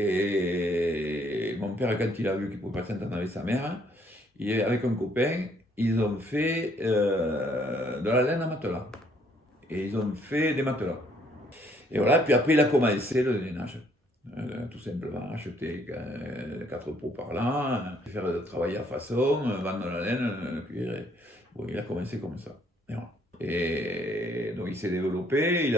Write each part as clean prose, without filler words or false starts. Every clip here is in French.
Et mon père, quand il a vu qu'il ne pouvait pas s'entendre avec sa mère, avec un copain, ils ont fait de la laine à matelas. Et ils ont fait des matelas. Et voilà, puis après, il a commencé le dénénage. Tout simplement, acheter 4 pots par là, faire travailler à façon, vendre la laine, le cuir. Bon, il a commencé comme ça. Et, voilà. Et donc il s'est développé,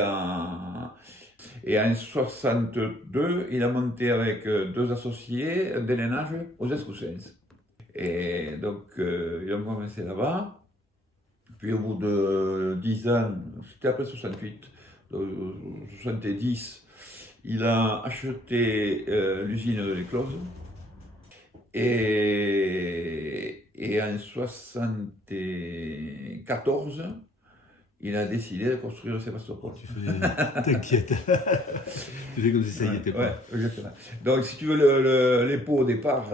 et en 62, il a monté avec 2 associés un dénénage aux Escoussens. Et donc ils ont commencé là-bas. Puis au bout de 10 ans, c'était après 68, 70, il a acheté l'usine de l'Éclose. Et en 74, il a décidé de construire le Sébastopol. T'inquiète. Tu fais comme si ça y était Ouais, pas. exactement. Donc, si tu veux, les pots au départ,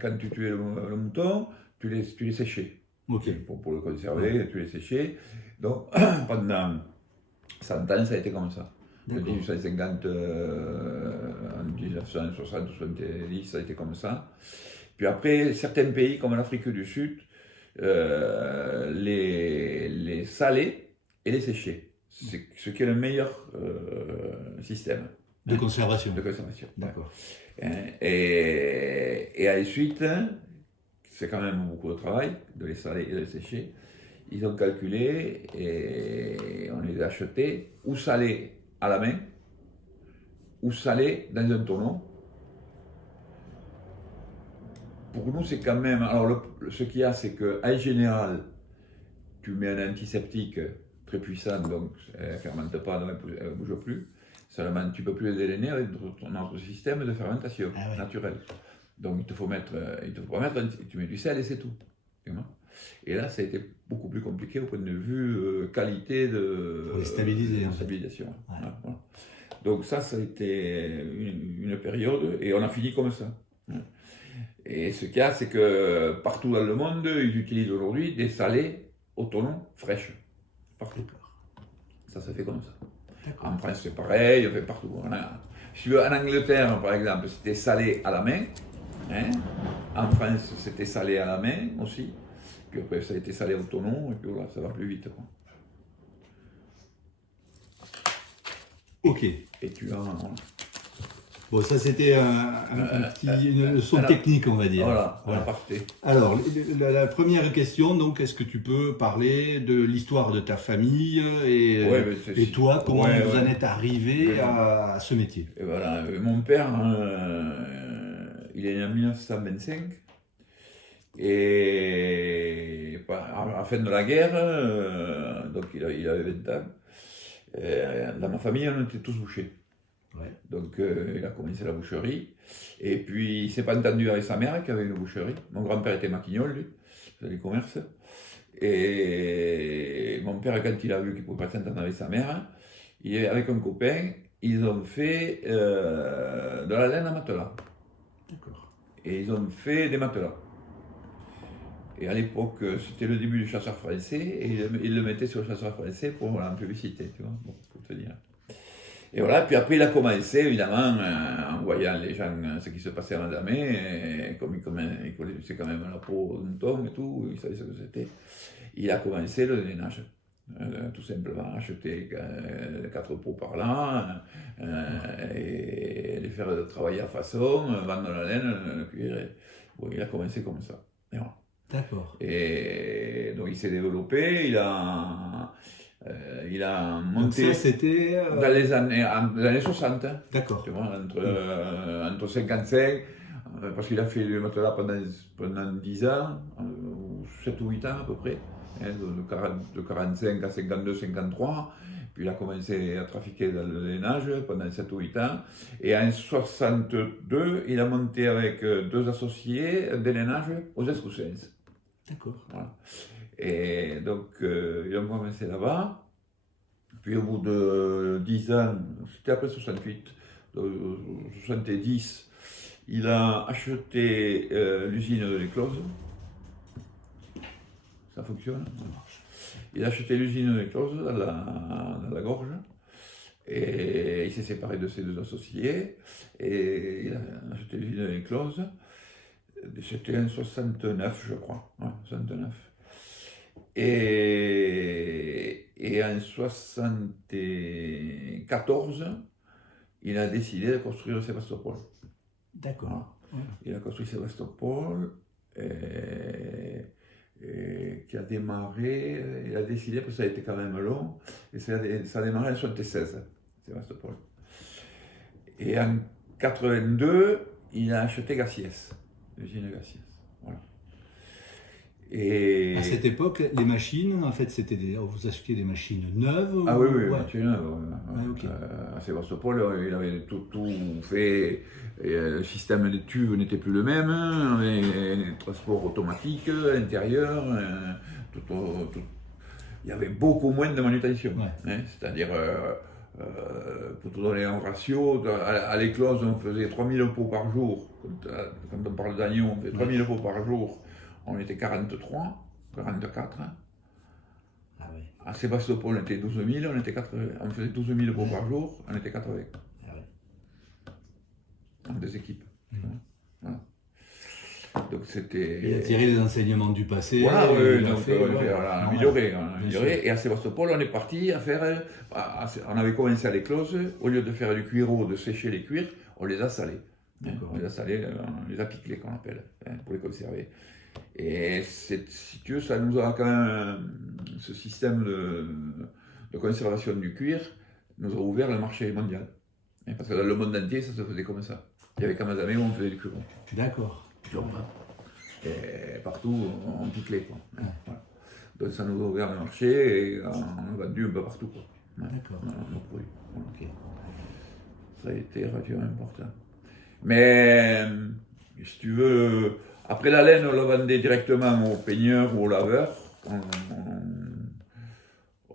quand tu tuais le mouton, tu les séchais. Ok. Pour le conserver, tu les séchais. Donc, pendant 100 ans, ça a été comme ça. De D'accord. 1850 en 1960-70, ça a été comme ça. Puis après, certains pays, comme l'Afrique du Sud, les salaient et les séchaient. C'est ce qui est le meilleur système. De conservation. De conservation. D'accord. Et ensuite, c'est quand même beaucoup de travail de les saler et de les sécher. Ils ont calculé et on les a achetés ou salés à la main ou salés dans un tonneau. Pour nous, c'est quand même. Alors, ce qu'il y a, c'est qu'en général, tu mets un antiseptique très puissant, donc elle ne fermente pas, elle ne bouge plus. Seulement, tu ne peux plus les délainer avec notre système de fermentation naturelle. Donc, il te faut pas mettre, tu mets du sel et c'est tout. Et là, ça a été beaucoup plus compliqué au point de vue qualité de Pour les stabiliser, en fait. stabilisation. Ouais. Voilà. Donc ça a été une période et on a fini comme ça. Et ce qu'il y a, c'est que partout dans le monde, ils utilisent aujourd'hui des salés autonomes fraîches. Partout. Ça se fait comme ça. En France, c'est pareil, on fait partout. Si tu veux, en Angleterre, par exemple, c'était salé à la main. En France, c'était salé à la main aussi. Puis après, ça a été salé autonome, et puis voilà, ça va plus vite. Quoi. Ok. Et tu as. Voilà. Bon, ça c'était une leçon technique, on va dire. Voilà. Parfait. Alors, la première question, donc, est-ce que tu peux parler de l'histoire de ta famille et toi, comment vous en êtes arrivé à ce métier? Et voilà, mon père, il est né en 1925. Et à la fin de la guerre, donc il avait 20 ans, dans ma famille, on était tous bouchers. Ouais. Donc il a commencé la boucherie. Et puis il ne s'est pas entendu avec sa mère qui avait une boucherie. Mon grand-père était maquignol, lui, faisait du commerce. Et mon père, quand il a vu qu'il ne pouvait pas s'entendre avec sa mère, avec un copain, ils ont fait de la laine à matelas. D'accord. Et ils ont fait des matelas. Et à l'époque, c'était le début du chasseur français, et il le mettait sur le chasseur français pour la publicité, tu vois, bon, pour te dire. Et voilà, puis après il a commencé, évidemment, en voyant les gens, ce qui se passait à Mazamet, et comme il connaissait quand même la peau d'un mouton et tout, il savait ce que c'était, il a commencé le dénénage. Tout simplement, acheter 4 pots par là, et les faire travailler à façon, vendre la laine, le cuir, bon, il a commencé comme ça. Et voilà. D'accord. Et donc il s'est développé, il a monté. Donc ça, c'était dans les années 60. Hein, d'accord. Tu vois, entre 55, parce qu'il a fait le matelas pendant 10 ans, ou 7 ou 8 ans à peu près, hein, de 45 à 52, 53. Puis il a commencé à trafiquer dans le lainage pendant 7 ou 8 ans. Et en 62, il a monté avec 2 associés un délainage aux Escoussens. D'accord. Voilà. Et donc, ils ont commencé là-bas. Puis au bout de 10 ans, c'était après 68, 70, il a acheté l'usine de l'Éclose. Ça fonctionne, ça marche. Il a acheté l'usine de l'Éclose dans la Gorge. Et il s'est séparé de ses 2 associés et il a acheté l'usine éclose. C'était en 69, je crois. Ouais, 69. Et en 74, il a décidé de construire Sébastopol. D'accord. Voilà. Il a construit Sébastopol, qui a démarré, il a décidé, parce que ça a été quand même long, et ça a démarré en 76, Sébastopol. Et en 82, il a acheté Gassiès, l'usine Gassiès. Voilà. Et à cette époque, les machines, en fait, vous achetiez des machines neuves? Ah oui, machines neuves. Okay. À Sébastopol, il avait tout fait. Le système des tubes n'était plus le même. On avait les transports automatiques à l'intérieur. Il y avait beaucoup moins de manutention. C'est-à-dire, pour te donner un ratio, à l'éclose, on faisait 3000 pots par jour. Quand on parle d'agneau, on fait 3000 pots par jour. On était 44. Ah oui. À Sébastopol, on était 12 000, on faisait 12 000 pots par jour, on était 80. Ah oui. En 2 équipes. Voilà. Donc c'était. Il a tiré les enseignements du passé. Voilà, on a amélioré. Et à Sébastopol, on est parti à faire. On avait commencé à l'éclose, au lieu de faire du cuiro, de sécher les cuirs, on les a salés. On les a salés, on les a piclés, qu'on appelle, pour les conserver. Et si tu veux, ça nous a quand même, ce système de conservation du cuir nous a ouvert le marché mondial. Parce que dans le monde entier, ça se faisait comme ça. Il y avait qu'à Mazamet où on faisait du cuir. D'accord. Et partout, on piclait, quoi. Voilà. Donc ça nous a ouvert le marché et on a vendu un peu partout, quoi. D'accord. Nos produits. Voilà. Okay. Ça a été relativement important. Mais, si tu veux, après la laine, on la vendait directement aux peigneurs ou aux laveurs.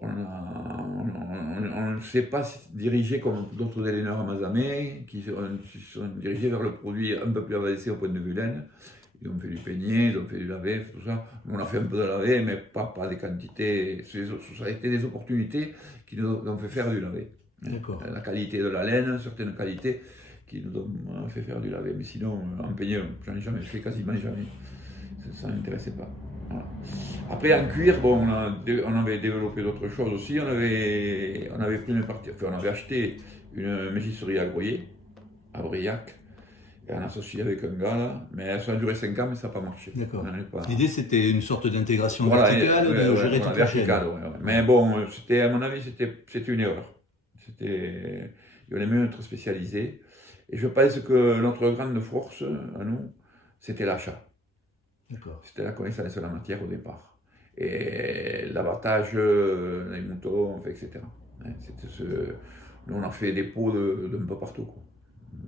On ne s'est pas dirigé comme d'autres délaineurs à Mazamet, qui sont dirigés vers le produit un peu plus avancé au point de vue laine. Ils ont fait du peigné, ils ont fait du lavé, tout ça. On a fait un peu de lavé, mais pas des quantités. Ça a été des opportunités qui nous ont fait faire du lavé. D'accord. La qualité de la laine, certaines qualités qui nous ont fait faire du lavé. Mais sinon, en peigné, j'en ai jamais fait, quasiment jamais. Ça ne m'intéressait pas. Voilà. Après, en cuir, bon, on avait développé d'autres choses aussi. On avait pris une partie, enfin, on avait acheté une mégisserie à Groyer, à Aurillac, et on a associé avec un gars là, mais ça a duré 5 ans, mais ça n'a pas marché. D'accord. L'idée, c'était une sorte d'intégration verticale, de gérer toute la chaîne. Mais bon, à mon avis, c'était une erreur. Il valait mieux être spécialisé. Et je pense que notre grande force, à nous, c'était l'achat. C'était la connaissance de la matière au départ. Et l'abattage, les moutons, etc. Nous, on a fait des pots d'un peu partout, quoi.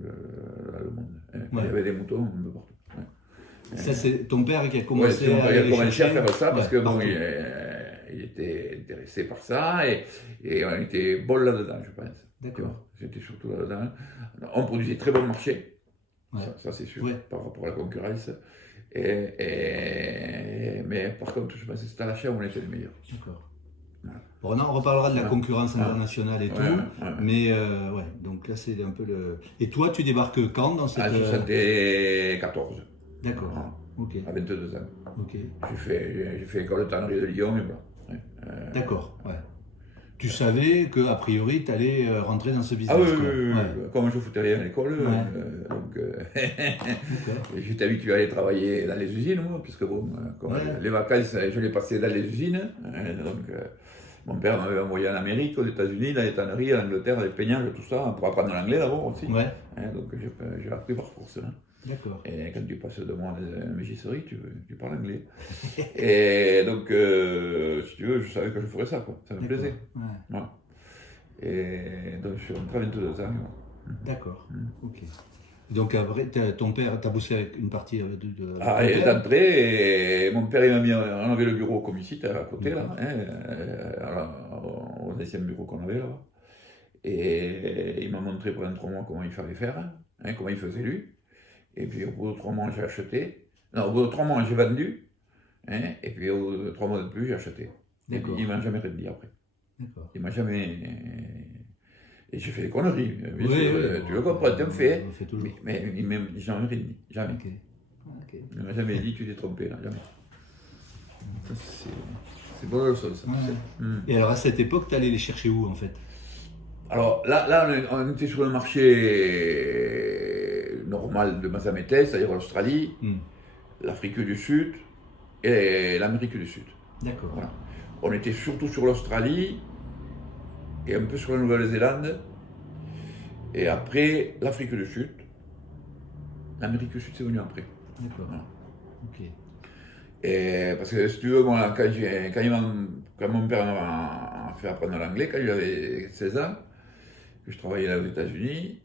Le monde. Il y avait des moutons un peu partout. Ça, c'est ton père qui a commencé à faire ça parce que bon, il était intéressé par ça et on était bon là-dedans, je pense. D'accord. C'était surtout là-dedans. On produisait très bon marché, ça c'est sûr, par rapport à la concurrence. Mais par contre, je pense que c'était à l'achat où on était les meilleurs. D'accord. Bon, on reparlera de la concurrence internationale et tout, mais donc là c'est un peu le... Et toi, tu débarques quand dans cette... En 74. D'accord, ok. À 22 ans. Ok. J'ai fait école de tannerie de Lyon, et voilà. D'accord, ouais. Tu savais qu'a priori, tu allais rentrer dans ce business. Ah oui. Comme je foutais rien à l'école, donc j'étais habitué à aller travailler dans les usines, moi, puisque bon, les vacances, je les passais dans les usines. Donc, mon père m'avait envoyé en Amérique, aux États-Unis, dans les tanneries, en Angleterre, les peignages, tout ça, pour apprendre l'anglais d'abord aussi. Donc j'ai appris par force. D'accord. Et quand tu passes 2 mois dans une mégisserie, tu parles anglais. Et donc, si tu veux, je savais que je ferais ça, quoi. Ça me plaisait. Voilà. Et donc, je suis rentré à 22 ans. D'accord, ok. Donc après, ton père, t'as bossé avec une partie de d'entrée, et mon père, on avait le bureau comme ici, à côté, là, au 10e bureau qu'on avait là-bas. Et il m'a montré pendant 3 mois comment il fallait faire, comment il faisait lui. Et puis au bout de 3 mois, j'ai acheté. Non, au bout de 3 mois, j'ai vendu. Et puis au bout de 3 mois de plus, j'ai acheté. Et puis il ne m'a jamais rien dit après. D'accord. Il ne m'a jamais Et j'ai fait des conneries, bien sûr, tu le comprends, tu me fais. On fait toujours. Mais il m'a jamais rien dit, jamais. Ok. Il ne m'a jamais dit tu t'es trompé là, jamais. Ça, c'est bon le sol, ça. Et alors à cette époque, tu allais les chercher où en fait? Alors là on était sur le marché normal de Mazamétais, c'est-à-dire l'Australie, l'Afrique du Sud et l'Amérique du Sud. D'accord. Voilà. On était surtout sur l'Australie et un peu sur la Nouvelle-Zélande. Et après, l'Afrique du Sud. L'Amérique du Sud, c'est venu après. D'accord. Voilà. Ok. Et parce que si tu veux, moi, quand mon père m'a fait apprendre l'anglais, quand il avait 16 ans, que je travaillais là aux États-Unis,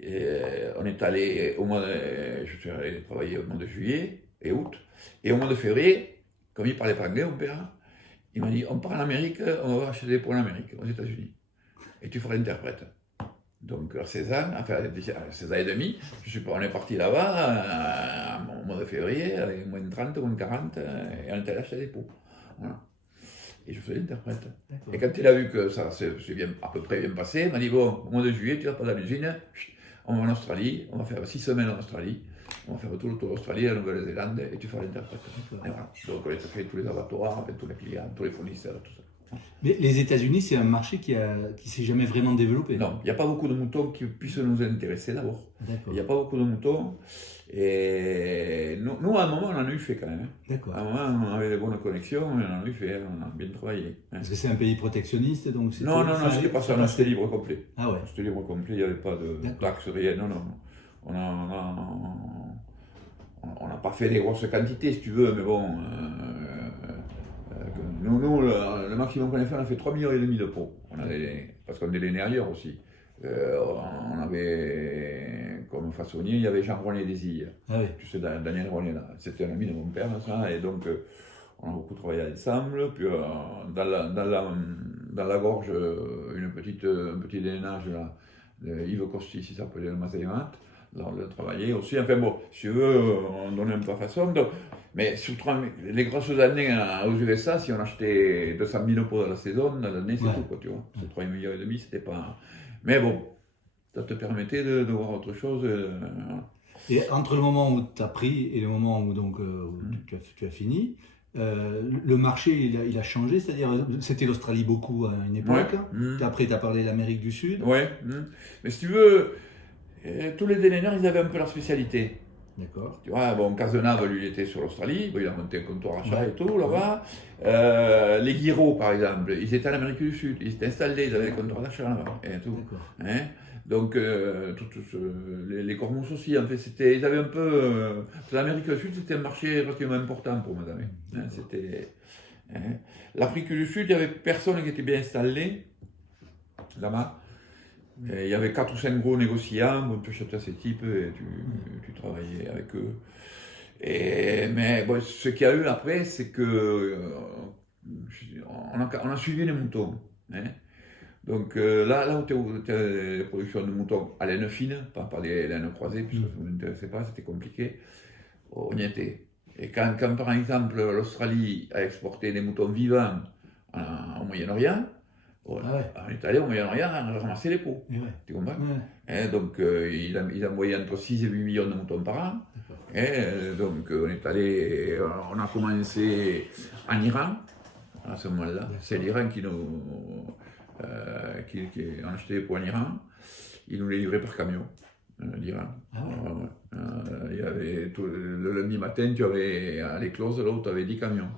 et on est allé je suis allé travailler au mois de juillet et août. Et au mois de février, comme il ne parlait pas anglais, mon père, il m'a dit on part en Amérique, on va acheter des points en Amérique, aux États-Unis. Et tu feras l'interprète. Donc à 16 ans, enfin à 16 ans et demi, on est parti là-bas au mois de février, avec moins de 30, moins de 40, et on est allé acheter des pots. Voilà. Et je faisais l'interprète. Et quand il a vu que ça s'est à peu près bien passé, il m'a dit bon, au mois de juillet, tu vas pas dans l'usine, on va en Australie, on va faire 6 semaines en Australie, on va faire tout le tour d'Australie, la Nouvelle-Zélande, et tu feras l'interprète. Voilà. Donc on a fait tous les abattoirs, avec tous les clients, tous les fournisseurs, tout ça. Mais les États-Unis, c'est un marché qui s'est jamais vraiment développé. Non, il n'y a pas beaucoup de moutons qui puissent nous intéresser d'abord. Il n'y a pas beaucoup de moutons. Et nous, à un moment, on en a eu fait quand même. D'accord. À un moment, on avait des bonnes connexions, on en a eu fait, on a bien travaillé. Parce que c'est un pays protectionniste, donc c'était... Non, c'était pas ça, c'était libre complet. Ah ouais. C'était libre complet, il n'y avait pas de taxes, rien. Non. On n'a pas fait des grosses quantités, si tu veux, mais bon... Nous, le maximum qu'on a fait, on a fait 3,5 millions de pots. Parce qu'on est né ailleurs aussi. On avait comme façonnier, il y avait Jean René Desilles. Ah oui. Tu sais, Daniel René, là. C'était un ami de mon père, ça. Et donc, on a beaucoup travaillé ensemble. Puis, dans la gorge, un petit dénénage là, de Yves Costis, il s'appelait le Mazémat. Là, on l'a travaillé aussi. Enfin bon, si tu veux, on donnait un peu façon. Donc, mais surtout, les grosses années aux USA, si on achetait 200 000 pots dans la saison, dans l'année, c'est tout, quoi, tu vois. C'est 3,5 millions, c'était pas... Mais bon, ça te permettait de voir autre chose. Et entre le moment où tu as pris et le moment où, donc, tu as fini, le marché, il a changé, c'est-à-dire, c'était l'Australie beaucoup à une époque. Après, tu as parlé de l'Amérique du Sud. Ouais. Mais si tu veux, tous les déléneurs, ils avaient un peu leur spécialité. D'accord. Tu vois, bon, Cazenave, lui, il était sur l'Australie, il a monté un comptoir achat et tout, là-bas. Les Guiraud, par exemple, ils étaient en Amérique du Sud, ils étaient installés, ils avaient des comptoirs d'achat là-bas, et tout. Hein? Donc, les Cormous aussi, en fait, ils avaient un peu... L'Amérique du Sud, c'était un marché relativement important pour Madame. Hein, l'Afrique du Sud, il n'y avait personne qui était bien installé, là-bas. Il y avait 4 ou 5 gros négociants, bon, tu achetais ces types et tu travaillais avec eux. Mais bon, ce qu'il y a eu après, c'est que on a suivi les moutons. Hein. Donc là où tu as les productions de moutons à laine fine, pas des laines croisées, puisque ça ne m'intéressait pas, c'était compliqué, on y était. Et quand par exemple l'Australie a exporté des moutons vivants au Moyen-Orient, on est allé au Moyen-Orient ramasser les pots. Tu comprends? Donc, il envoyait entre 6 et 8 millions de moutons par an. Donc, on a commencé en Iran, à ce moment-là. C'est l'Iran qui nous. On achetait des pots en Iran. Ils nous les livraient par camion, l'Iran. Il y avait le lundi matin, tu avais à l'éclose, là où tu avais 10 camions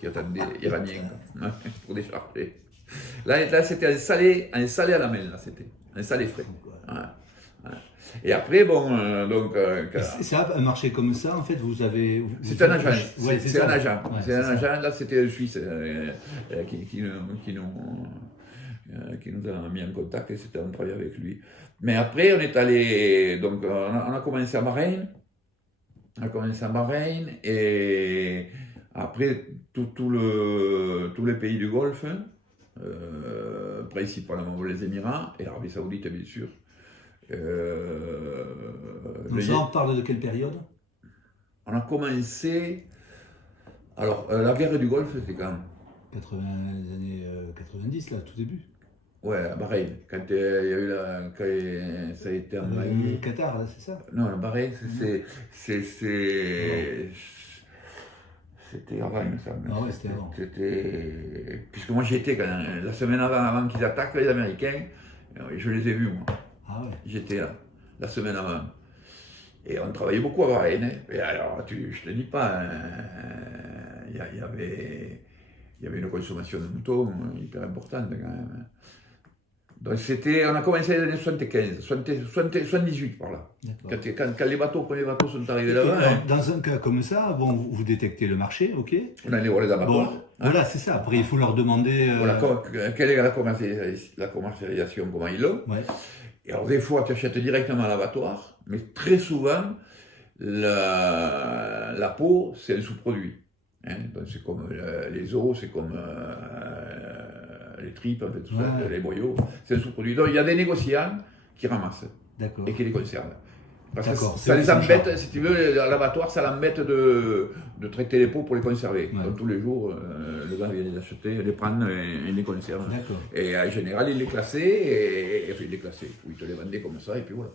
qui attendaient iraniens pour décharger. Là c'était un salé à la main, là, c'était un salé frais. Et après, bon, c'est un marché comme ça, en fait, vous avez... C'est un agent, c'est un agent. C'est un agent, là, c'était un Suisse qui nous a mis en contact et c'était un travail avec lui. Mais après, on est allé, donc, on a commencé à Bahreïn. Et après, tous les pays du Golfe, principalement les Émirats et l'Arabie Saoudite, bien sûr. Donc ça, on parle de quelle période? On a commencé... Alors, la guerre du Golfe, c'était quand? Les années 90, là, tout début. Ouais, à Bahreïn, quand il y a eu ça a été envahi. Le Qatar, là, c'est ça? Non, le Bahreïn, c'était avant, il me semble. Ah ouais, c'était avant. Puisque moi j'y étais la semaine avant qu'ils attaquent les Américains, je les ai vus, moi. Ah ouais. J'étais là, la semaine avant. Et on travaillait beaucoup à Bahreïn. Hein. Et alors, je te dis pas, il y avait une consommation de moutons hyper importante quand même. Donc on a commencé les années 75, 78 par là. Quand les bateaux sont arrivés là-bas. Dans un cas comme ça, bon, vous détectez le marché, ok. On allait voir les abattoirs. Bon, voilà, c'est ça. Après, il faut leur demander. Voilà, quelle est la commercialisation, comment ils l'ont. Ouais. Et alors, des fois, tu achètes directement à l'abattoir, mais très souvent, la peau, c'est un sous-produit. Hein. Donc, c'est comme les os, c'est comme les tripes, en fait, tout ça, les boyaux, c'est un sous-produit. Donc, il y a des négociants qui ramassent et qui les conservent. Parce que ça les embête, si tu veux, à l'abattoir, ça l'embête de traiter les peaux pour les conserver. Ouais. Donc tous les jours, le gars vient les acheter, les prendre et les conserve. Et en général, il les classait, enfin, il les classait, ou il te les vendait comme ça, et puis voilà.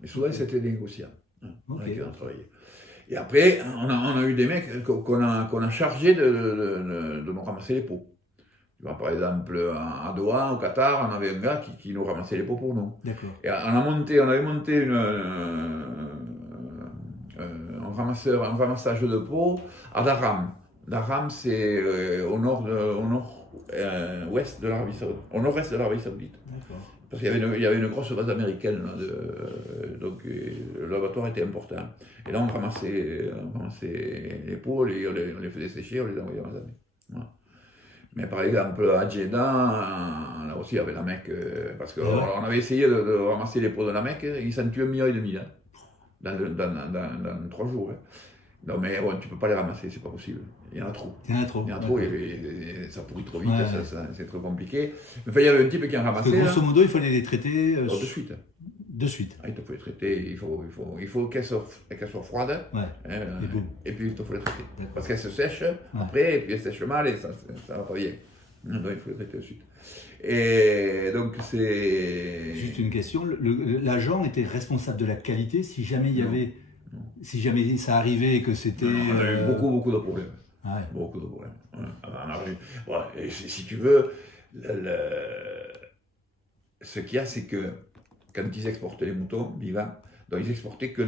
Mais souvent, c'était des négociants qui ont travaillé. Et après, on a eu des mecs qu'on a chargés de nous ramasser les peaux. Par exemple, à Doha, au Qatar, on avait un gars qui nous ramassait les pots pour nous. Et on avait monté un ramassage de pots à Dharam. Dharam, c'est au nord-ouest de l'Arabie Saoudite. Au nord-est de l'Arabie Saoudite. Parce qu'il y avait une grosse base américaine, là, donc le laboratoire était important. Et là, on ramassait les pots, on les faisait sécher, on les envoyait en Mazamé. Voilà. Mais par exemple, à Jeddah, là aussi, il y avait la Mecque, parce qu'on avait essayé de ramasser les pots de la Mecque, ils s'en tuent 1,5 million dans 3 jours. Hein. Non, mais bon, tu ne peux pas les ramasser, c'est pas possible. Il y en a trop. Il y en a trop, et ça pourrit trop vite, c'est trop compliqué. Mais enfin, il y avait un type qui en ramassait. Grosso modo, il fallait les traiter de suite. De suite. Ah, il faut les traiter, il faut qu'elles soient froides, et puis il faut les traiter. Parce qu'elles se sèchent après, et puis elles sèchent mal, et ça va pas bien. Donc il faut les traiter de suite. Et donc c'est... Juste une question, l'agent était responsable de la qualité si jamais il y avait... Si jamais ça arrivait et que c'était... On a eu beaucoup de problèmes. Ah ouais. Beaucoup de problèmes. Et si tu veux, ce qu'il y a, c'est que quand ils exportaient les moutons vivants, donc ils exportaient que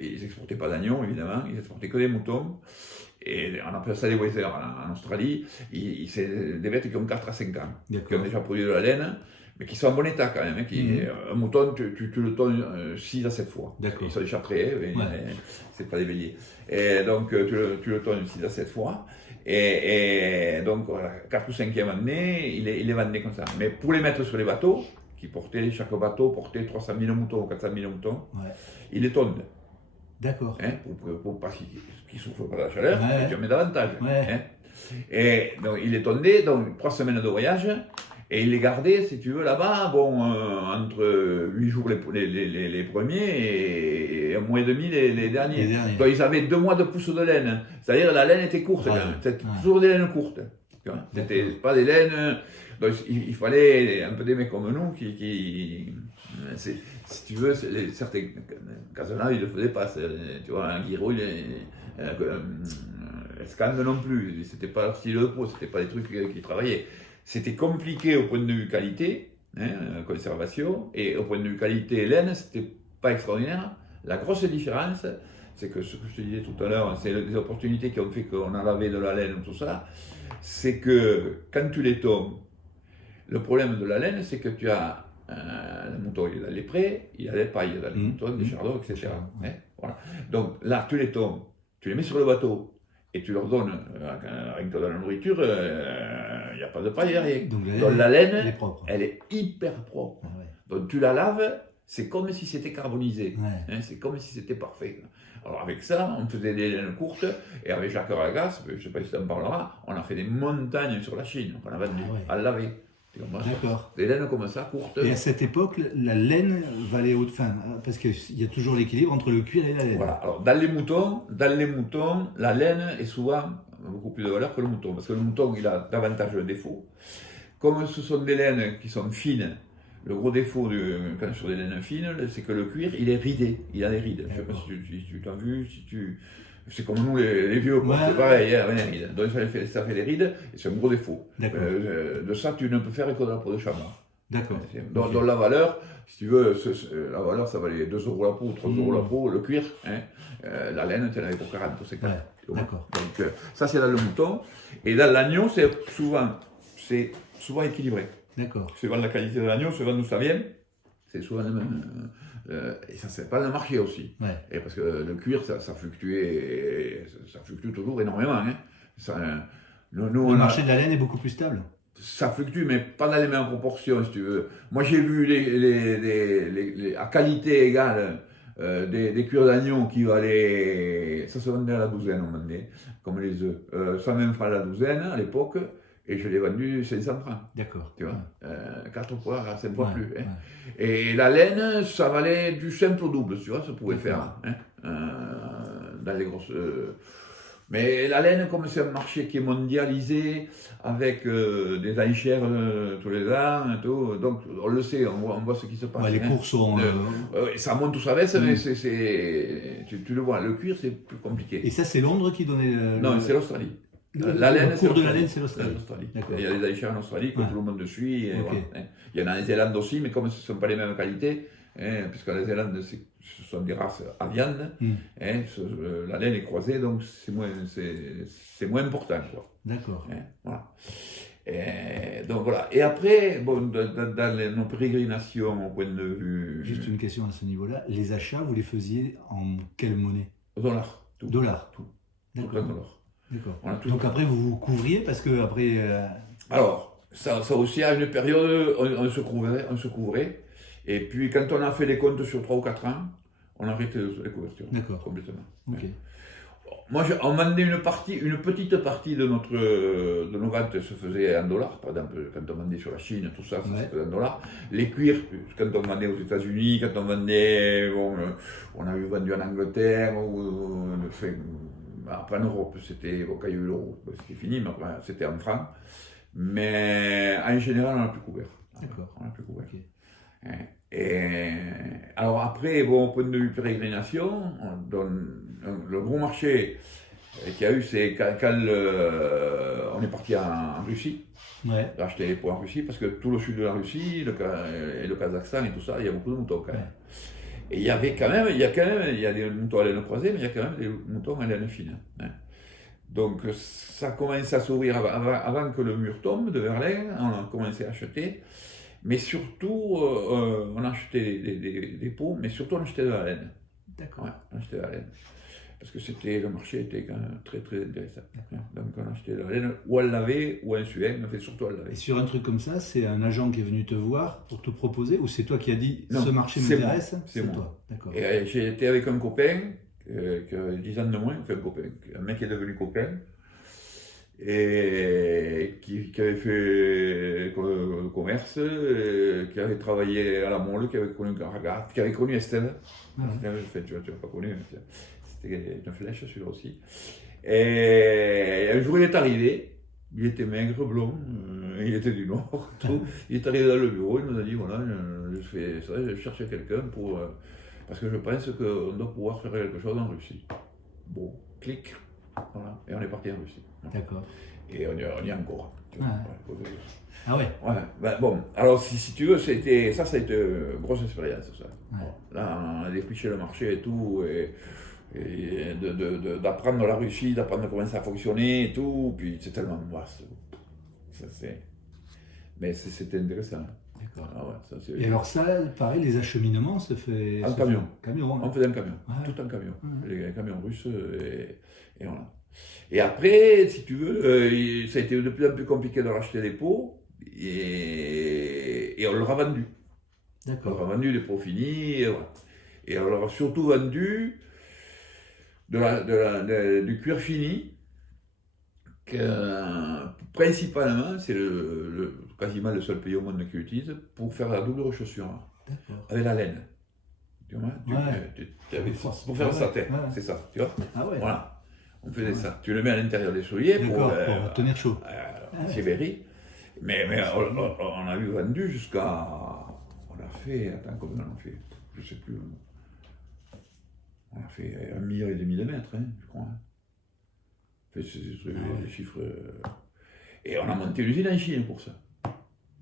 ils n'exportaient pas d'agneaux, évidemment, ils exportaient que les moutons. Et on appelle ça des wethers en Australie. C'est des bêtes qui ont 4 à 5 ans, qui ont déjà produit de la laine, mais qui sont en bon état quand même. Hein, un mouton, tu le tonnes 6 à 7 fois. Ils sont des châtrés, c'est pas des béliers. Et donc tu le tonnes 6 à 7 fois. Et donc, 4 ou 5e année, il les vendait comme ça. Mais pour les mettre sur les bateaux, chaque bateau portait 300 000 moutons ou 400 000 moutons, il les tonne. D'accord. Hein, pour pas qu'ils ne souffrent pas de la chaleur, mais tu en mets davantage. Hein. Et donc, il les tonnait, donc 3 semaines de voyage, et il les gardait, si tu veux, là-bas, entre 8 jours les premiers et 1 mois et demi les derniers. Donc, ils avaient 2 mois de pousse de laine. C'est-à-dire la laine était courte, quand même. C'était toujours des laines courtes. C'était pas des laines. Donc, il fallait un peu des mecs comme nous si tu veux, certains Cazenave, ils ne le faisaient pas. Tu vois, un Guiraud, Scand non plus. C'était pas leur style de peau, c'était pas des trucs qu'ils travaillaient. C'était compliqué au point de vue qualité, conservation, et au point de vue qualité laine, c'était pas extraordinaire. La grosse différence, c'est que ce que je te disais tout à l'heure, c'est les opportunités qui ont fait qu'on a lavé de la laine, tout ça, c'est que quand tu les tombes, le problème de la laine, c'est que tu as le mouton, il a les prés, il a les pailles, il a les moutons, des chardons, etc. Voilà. Donc là, tu les tombes, tu les mets sur le bateau, et tu leur donnes, rien que dans la nourriture, il n'y a pas de paille, rien. Donc la laine, elle est hyper propre. Donc tu la laves, c'est comme si c'était carbonisé. C'est comme si c'était parfait. Alors avec ça, on faisait des laines courtes, et avec Jacques Ragas, je ne sais pas si tu en parleras, on a fait des montagnes sur la Chine, qu'on a vendu à laver. D'accord. Des laines comme ça, courtes. Et à cette époque, la laine valait haute fin, parce qu'il y a toujours l'équilibre entre le cuir et la laine. Voilà. Alors, dans les moutons, la laine est souvent beaucoup plus de valeur que le mouton, parce que le mouton, il a davantage de défauts. comme ce sont des laines qui sont fines, le gros défaut quand sur des laines fines, c'est que le cuir, il est ridé, il a des rides. Je ne sais pas si tu t'as vu, c'est comme nous les vieux, quoi. C'est pareil, il y a des rides. Donc ça fait des rides, et c'est un gros défaut. De ça, tu ne peux faire que de la peau de chamois. D'accord. Donc la valeur, si tu veux, la valeur, ça valait 2 € la peau ou 3 € la peau, le cuir, hein. La laine, tu en avais pour 40 ou 50. D'accord. Donc ça, c'est dans le mouton. Et dans l'agneau, c'est souvent équilibré. D'accord. Suivant la qualité de l'agneau, suivant d'où ça vient, c'est souvent le même. Et ça, c'est pas le marché aussi. Ouais. Et parce que le cuir, ça fluctue toujours énormément. Hein. Le marché de la laine est beaucoup plus stable. Ça fluctue, mais pas dans les mêmes proportions, si tu veux. Moi, j'ai vu à qualité égale des cuirs d'agneau qui valaient. Ça se vendait à la douzaine, on vendait, comme les œufs. 120 francs à la douzaine à l'époque. Et je l'ai vendu 500 francs. D'accord. Tu vois, 4 fois, 5 fois plus. Hein. Et la laine, ça valait du simple au double, tu vois, ça pouvait faire. Hein, dans les grosses. Mais la laine, comme c'est un marché qui est mondialisé, avec des enchères tous les ans, et tout, donc on le sait, on voit ce qui se passe. Les cours sont. Ça monte ou ça baisse, mais tu le vois, le cuir, c'est plus compliqué. Et ça, c'est Londres qui donnait. Non, c'est l'Australie. Le cours de la laine, c'est l'Australie. Il y a des enchères en Australie que tout le monde suit. Et voilà, hein. Il y en a en Zélande aussi, mais comme ce ne sont pas les mêmes qualités, hein, puisque la Zélande, ce sont des races à viande, hein, la laine est croisée, donc c'est moins important. D'accord. Hein, voilà. Donc voilà. Et après, bon, dans nos pérégrinations au point de vue. Juste une question à ce niveau-là. Les achats, vous les faisiez en quelle monnaie? Dollar. Dollar. Tout. D'accord. Tout en dollar. D'accord. Donc après, vous vous couvriez parce que après. Alors, ça aussi, à une période, on se couvrait. Et puis, quand on a fait les comptes sur 3 ou 4 ans, on a arrêté les couvertures. D'accord. Complètement. Ok. Ouais. Moi, on vendait une petite partie de nos ventes se faisait en dollars. Par exemple, quand on vendait sur la Chine, tout ça, ça se faisait en dollars. Les cuirs, quand on vendait aux États-Unis, quand on vendait, on a eu vendu en Angleterre, après en Europe, c'était, quand il y a eu l'euro, c'était fini, mais après c'était en francs. Mais en général, on n'a plus couvert. D'accord. On n'a plus couvert. Okay. Et alors après, au point de vue pérégrination, le gros marché qu'il y a eu, c'est quand on est parti en Russie. Ouais. Acheter les peaux en Russie, parce que tout le sud de la Russie, le Kazakhstan et tout ça, il y a beaucoup de moutons quand même. Et il y a des moutons à laine croisée, mais il y a quand même des moutons à laine fine. Hein. Donc ça commence à s'ouvrir avant que le mur tombe de Berlin, on a commencé à acheter. Mais surtout, on achetait des peaux, mais surtout on achetait de la laine. D'accord. Ouais, on achetait de la laine. Parce que le marché était quand même très très intéressant. Donc on achetait de la laine, ou à laver, ou à suer, mais surtout à laver. Et sur un truc comme ça, c'est un agent qui est venu te voir pour te proposer, ou c'est toi qui as dit non, ce marché m'intéresse? C'est moi. Toi. D'accord. Et j'ai été avec un copain, qui avait 10 ans de moins, enfin un mec qui est devenu copain. Et qui avait fait le commerce, qui avait travaillé à la Mole, qui avait connu Estelle. Estelle, en fait, tu l'as pas connu, c'était une flèche celui-là aussi. Et un jour il est arrivé, il était maigre, blond, il était du Nord, tout. Il est arrivé dans le bureau, il nous a dit voilà, je fais ça, je cherche quelqu'un parce que je pense qu'on doit pouvoir faire quelque chose en Russie. Bon, clic. Voilà. Et on est parti en Russie. D'accord. Et on y est encore. Ah ouais. Ouais. Ben, bon, alors si tu veux, ça a été une grosse expérience. Ça. Ouais. Bon, là, on a défriché le marché et tout, et d'apprendre la Russie, d'apprendre comment ça fonctionnait et tout. Puis c'est tellement vaste. Mais c'était intéressant. D'accord. Ah ouais, et alors ça, pareil, les acheminements se fait en camion. Camion, hein. On faisait un camion, ouais. Tout en camion. Les camions russes et voilà. Et après, si tu veux, ça a été de plus en plus compliqué de racheter des pots et on leur a vendu. D'accord. On leur a vendu des pots finis et voilà. Et on leur a surtout vendu du cuir fini. Principalement, c'est quasiment le seul pays au monde qui l'utilise pour faire la double rechaussure avec la laine. Tu vois, pour faire ça, c'est ça, tu vois. Ah ouais. Voilà, on faisait ça. Tu le mets à l'intérieur des souliers pour tenir chaud. Sibérie. Mais on a eu vendu jusqu'à... On a fait... Attends, combien on a fait? Je sais plus. On a fait 1,5 million de mètres, hein, je crois. Fait, c'est des chiffres... Et on a monté l'usine en Chine pour ça.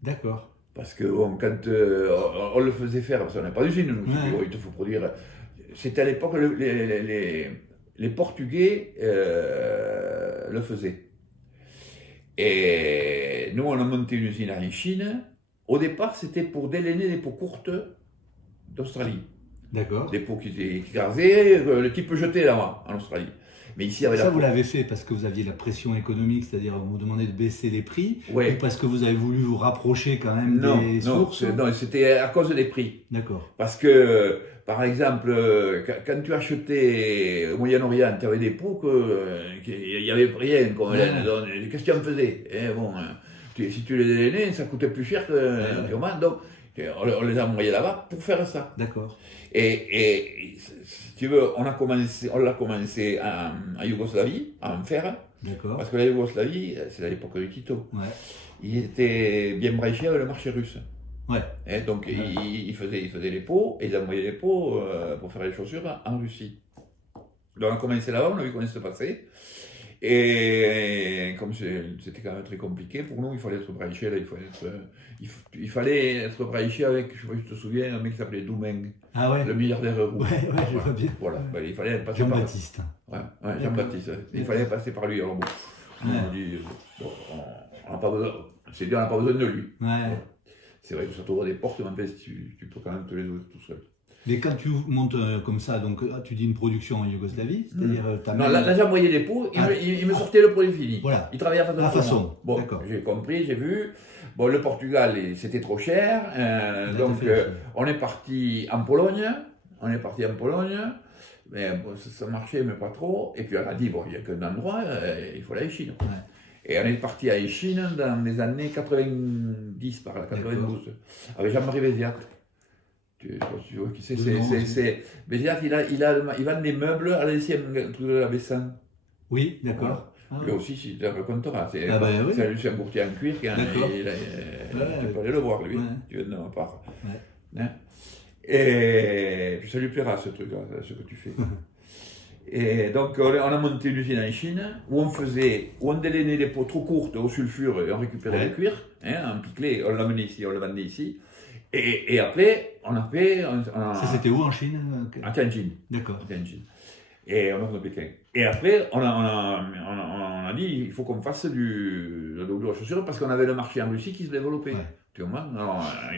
D'accord. Parce que bon, quand on le faisait faire, parce qu'on n'a pas d'usine, nous, il te faut produire... C'était à l'époque, les Portugais le faisaient. Et nous, on a monté une usine en Chine. Au départ, c'était pour délainer des peaux courtes d'Australie. D'accord. Des peaux qui gazaient, le type jeté là-bas, en Australie. Mais ici, avec ça, vous l'avez fait parce que vous aviez la pression économique, c'est-à-dire vous demandez de baisser les prix, ou parce que vous avez voulu vous rapprocher quand même des sources? Non, c'était à cause des prix. D'accord. Parce que, par exemple, quand tu achetais au Moyen-Orient, tu avais des peaux qu'il n'y avait rien. Qu'est-ce que tu en faisais? Si tu les délainais, ça coûtait plus cher que donc on les a envoyés là-bas pour faire ça. D'accord. Et si tu veux, on l'a commencé en Yougoslavie, à en faire. D'accord. Parce que la Yougoslavie, c'est à l'époque de Tito. Ouais. Il était bien branché avec le marché russe. Ouais. Et donc, il faisait les pots, et il envoyait les pots pour faire les chaussures en Russie. Donc, on a commencé là-bas, on a vu comment ça se passait. Et comme c'était quand même très compliqué, pour nous, il fallait être branché, là, il fallait être branché avec, je sais pas si tu te souviens, un mec qui s'appelait Doumeng, le milliardaire roux. Ouais, je vois bien. Voilà, il fallait passer Jean-Baptiste. Ouais, Jean-Baptiste. Il fallait passer par lui. Alors bon, on a dit, on n'a pas besoin, c'est bien, on n'a pas besoin de lui. Ouais. Bon. C'est vrai que ça t'ouvre des portes, mais en fait, tu peux quand même te les ouvrir tout seul. Mais quand tu montes comme ça, donc tu dis une production en Yougoslavie, c'est-à-dire... Non, là j'ai envoyé les pots, il me sortait le produit fini. Voilà. Il travaillait à façon. Bon, j'ai compris, j'ai vu. Bon, le Portugal, c'était trop cher. Donc, on est parti en Pologne. Mais bon, ça marchait, mais pas trop. Et puis on a dit, bon, il n'y a qu'un endroit, il faut aller en Chine. Ouais. Et on est parti à Chine dans les années 90, par là, 92, avec Jean-Marie Béziat. Tu vois qui c'est Béziat, il vend des meubles à l'ancienne truc de la Bessin. Oui, d'accord. Voilà. Lui aussi, c'est un comptoir. C'est un courtier en cuir. Tu peux aller le voir, lui. Tu viens de ma part. Ouais. Et puis ça lui plaira, ce truc-là, ce que tu fais. Et donc, on a monté une usine en Chine où on délainait les peaux trop courtes au sulfure et on récupérait le cuir, en piclé, on l'amenait ici, on le vendait ici. Et après, on a fait... Ça, c'était où en Chine? À Tianjin. D'accord. À Tianjin. Et on a fait Pékin. Et après, on a dit, il faut qu'on fasse la double chaussure parce qu'on avait le marché en Russie qui se développait. Ouais. Tu vois,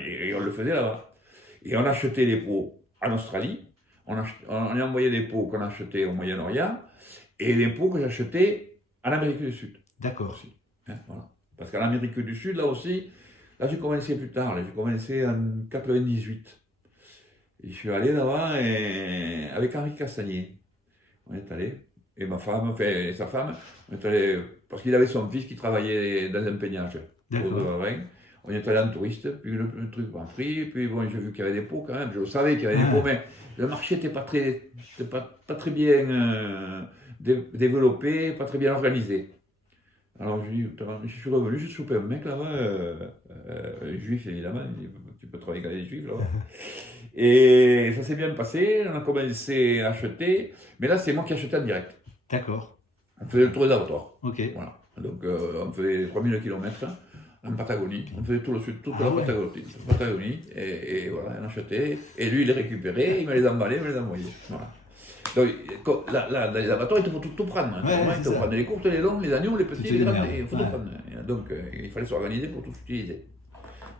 et on le faisait là-bas. Et on achetait les peaux en Australie. On a envoyé des pots qu'on achetait au Moyen-Orient et les pots que j'achetais en Amérique du Sud. D'accord. Voilà. Parce qu'en Amérique du Sud, là aussi, j'ai commencé plus tard. J'ai commencé en 98. Et je suis allé là-bas avec Henri Castagnier. On est allé. Et ma femme, et sa femme, on est allé, parce qu'il avait son fils qui travaillait dans un peignage. D'accord. On est allé en touriste, puis le truc m'a pris, puis bon, j'ai vu qu'il y avait des pots quand même, je savais qu'il y avait des pots, mais le marché n'était pas très bien développé, pas très bien organisé. Alors je suis revenu, j'ai chopé un mec là-bas, juif évidemment, il dit, tu peux travailler avec les juifs là-bas. Et ça s'est bien passé, on a commencé à acheter, mais là c'est moi qui achetais en direct. D'accord. On faisait le tour des abattoirs. Ok. Voilà. Donc on faisait 3000 km. En Patagonie, on faisait tout le sud, toute la Patagonie, et voilà, on achetait, et lui il les récupérait, il me les emballait, il me les envoyait. Voilà. Donc là, dans les abattoirs, il te faut tout prendre. Il faut prendre les courtes, les longues, les agneaux, les petits, les grands, il faut tout prendre. Donc il fallait s'organiser pour tout utiliser.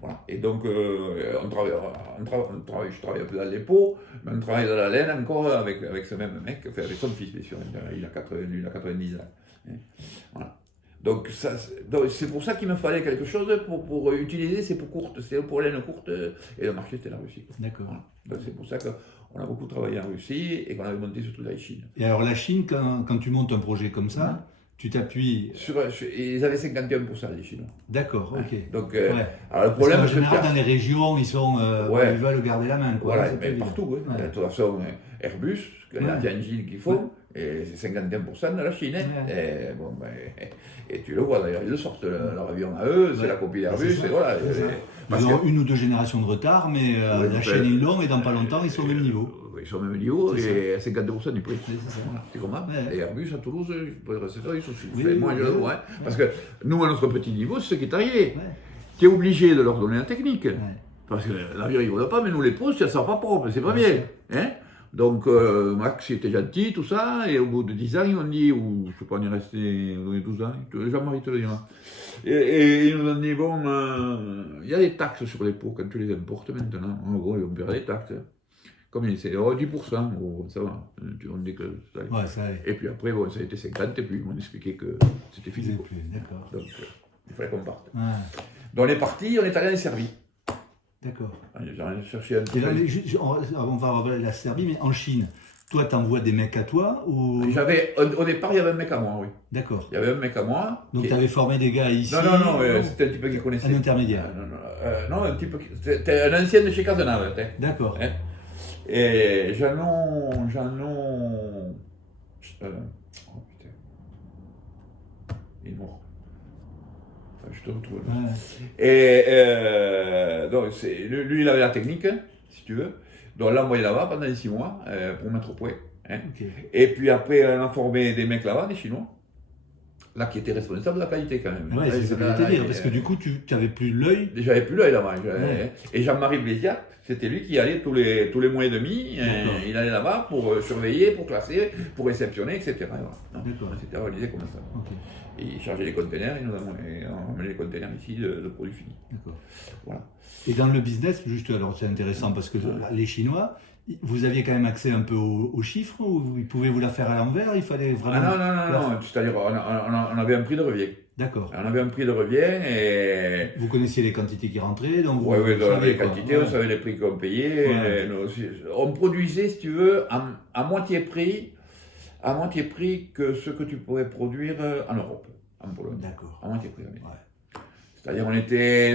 Voilà. Et donc je travaille un peu dans les pots, mais on travaille dans la laine encore avec ce même mec, enfin, avec son fils, bien sûr, il a 90 ans. Voilà. Donc c'est pour ça qu'il me fallait quelque chose pour utiliser ces peaux courtes, ces peaux laine courtes, et le marché c'était la Russie. D'accord. Voilà. Donc c'est pour ça qu'on a beaucoup travaillé en Russie et qu'on avait monté ce truc en Chine. Et alors la Chine, quand tu montes un projet comme ça, tu t'appuies... Ils avaient 51% les Chinois. D'accord, ok. Donc alors le problème, en général dans les régions, ils veulent garder la main. Quoi. Voilà, mais partout. De toute façon, Airbus, il y a Tianjin qu'il faut, Et c'est 51% de la Chine. Et, bon, et tu le vois d'ailleurs, ils le sortent, leur avion à eux, c'est la copie d'Airbus. Voilà, ils ont une ou deux générations de retard, mais la chaîne est longue et dans pas longtemps, ils sont au même niveau. Ils sont au même niveau et à 52% du prix. Tu comprends? Ouais. Et Airbus à Toulouse, ils sont moi je le vois. Parce que nous, à notre petit niveau, c'est ce qui est arrivé. Tu es obligé de leur donner la technique. Parce que l'avion il ne vole pas, mais nous les postes, ça ne sort pas propre, c'est pas bien. Hein? Donc Max il était gentil, tout ça, et au bout de 10 ans, ils m'ont dit, ou je sais pas, on est resté 12 ans, Jean-Marie te le dira. Et ils nous ont dit, bon, il y a des taxes sur les pots quand tu les importes maintenant. En gros, ils vont payer des taxes. Comme il c'est 10%, oh, ça va, on dit que ça et puis après, bon, ça a été 50, et puis ils m'ont expliqué que c'était fini. D'accord. Donc, il fallait qu'on parte. Donc on est parti, on est allé en Serbie. D'accord. J'ai cherché un truc. On va revoir la Serbie, mais en Chine, toi, t'envoies des mecs à toi ou... Au départ, il y avait un mec à moi, oui. D'accord. Il y avait un mec à moi. Donc tu avais formé des gars ici? Non, c'était un type qui connaissait. Un intermédiaire? Non, un type c'était un ancien de chez Cazenave. D'accord. Et Jeannot... oh putain. Il est mort. Je te retrouve. Et donc, lui, il avait la technique, si tu veux. Donc, on l'a envoyé là-bas pendant les 6 mois pour mettre au point. Et puis après, on a formé des mecs là-bas, des Chinois, là qui étaient responsables de la qualité quand même. C'est ce que je voulais te dire, parce que du coup, tu n'avais plus l'œil. J'avais plus l'œil là-bas. Et Jean-Marie Blésiat, c'était lui qui allait tous les mois et demi. Il allait là-bas pour surveiller, pour classer, pour réceptionner, etc. Voilà. C'était organisé comme ça. Et il chargeait les containers, et nous avons emmené les containers ici de produits finis. D'accord. Voilà. Et dans le business, juste, alors c'est intéressant parce que les Chinois, vous aviez quand même accès un peu aux chiffres, ou ils pouvaient vous la faire à l'envers, il fallait vraiment... Non, c'est-à-dire on avait un prix de revient. D'accord. On avait un prix de revient et... Vous connaissiez les quantités qui rentraient, donc Oui, les quantités, on savait les prix qu'on payait. On produisait, si tu veux, à moitié prix que ce que tu pourrais produire en Europe, en Pologne. D'accord. À moitié prix. C'est-à-dire,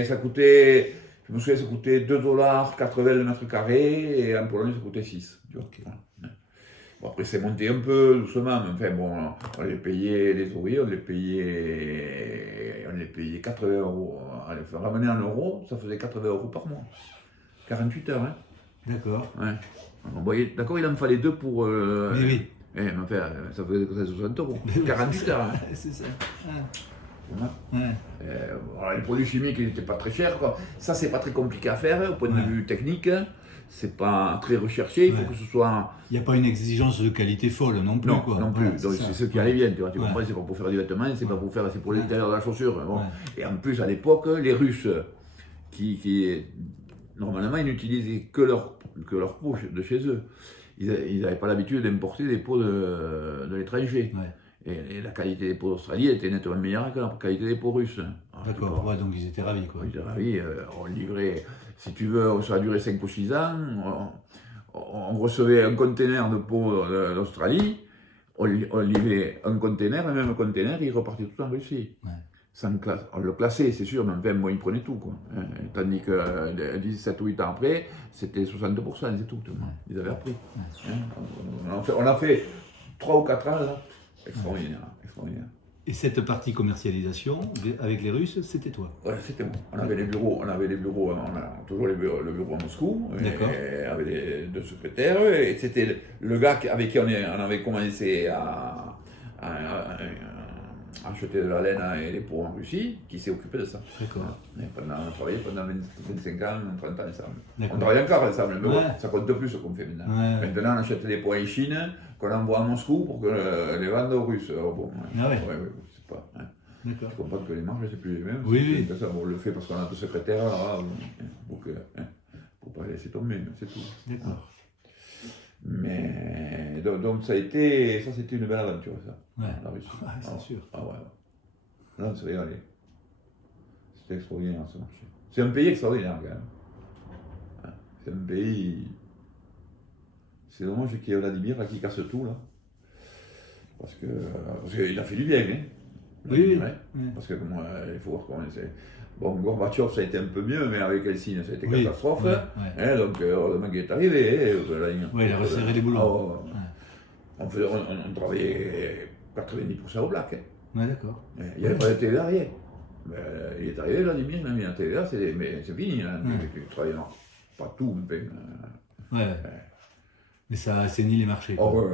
ça coûtait, je me souviens, ça coûtait $2,80 le mètre carré, et en Pologne, ça coûtait 6. Tu vois. Bon, après, c'est monté un peu doucement, mais enfin, bon, on les payait, les ouvriers, on les payait 80 €. Ramener en euros, ça faisait 80 € par mois. 48 heures, hein. D'accord. D'accord, il en fallait 2 pour... oui. Mais enfin, ça faisait 60 €. 48 heures. Hein. C'est ça. Alors, les produits chimiques, ils n'étaient pas très chers. Ça, c'est pas très compliqué à faire au point de vue technique. C'est pas très recherché. Il faut que ce soit. Il n'y a pas une exigence de qualité folle non plus. Non plus. Donc, c'est ce qui allait bien. Tu comprends, c'est pas pour faire du vêtement, c'est pas pour faire, c'est pour l'intérieur de la chaussure. Bon. Et en plus, à l'époque, les Russes, qui normalement, ils n'utilisaient que leur peau de chez eux. Ils n'avaient pas l'habitude d'importer des peaux de l'étranger. Et la qualité des peaux d'Australie était nettement meilleure que la qualité des peaux russes. D'accord, donc ils étaient ravis. Ils étaient ravis. On livrait, si tu veux, ça a duré 5 ou 6 ans. On recevait un conteneur de peaux d'Australie. On livrait un conteneur, le même conteneur, il repartait tout en Russie. On le classait, c'est sûr, mais enfin, moi, il prenait tout. Quoi. Tandis que 17 ou 8 ans après, c'était 60%, c'est tout. Ils avaient appris. On a fait 3 ou 4 ans, là. Extraordinaire. Et cette partie commercialisation avec les Russes, c'était toi? Ouais, c'était moi. On avait les bureaux, on a toujours le bureau à Moscou, avec les 2 secrétaires, et c'était le gars avec qui on avait commencé à acheter de la laine et des peaux en Russie, qui s'est occupé de ça. D'accord. On a travaillé pendant 25 ans, 30 ans ensemble. On travaille encore ensemble, mais bon, ça compte plus ce qu'on fait maintenant. Maintenant, on achète des peaux en Chine, qu'on envoie à Moscou pour que les vendre aux Russes. Alors bon, c'est pas... D'accord. Je comprends que les marges, c'est plus les mêmes. Oui. Ça, on le fait parce qu'on a 2 secrétaires, là, pour pas laisser tomber, c'est tout. D'accord. Mais donc c'était une belle aventure, ça. La Russie. C'est sûr. Là, on s'est régalé. C'était extraordinaire, ce marché. C'est un pays extraordinaire, quand même. C'est un pays... C'est dommage qu'il y ait Vladimir là, qui casse tout, là. Parce qu'il a fait du bien, hein. Oui. Parce que il faut voir comment c'est. Bon, Gorbatchev, ça a été un peu mieux, mais avec Helsinki, ça a été une catastrophe. Donc, heureusement qu'il est arrivé. Il a resserré les boulots. On travaillait 90% au black. Hein. Ouais, d'accord. Il n'y avait pas de télé derrière. Il est arrivé, Vladimir, il a mis la télé là, mais c'est fini. Hein, tu travailles, non, pas tout, mais mais ça assainit les marchés. Oh,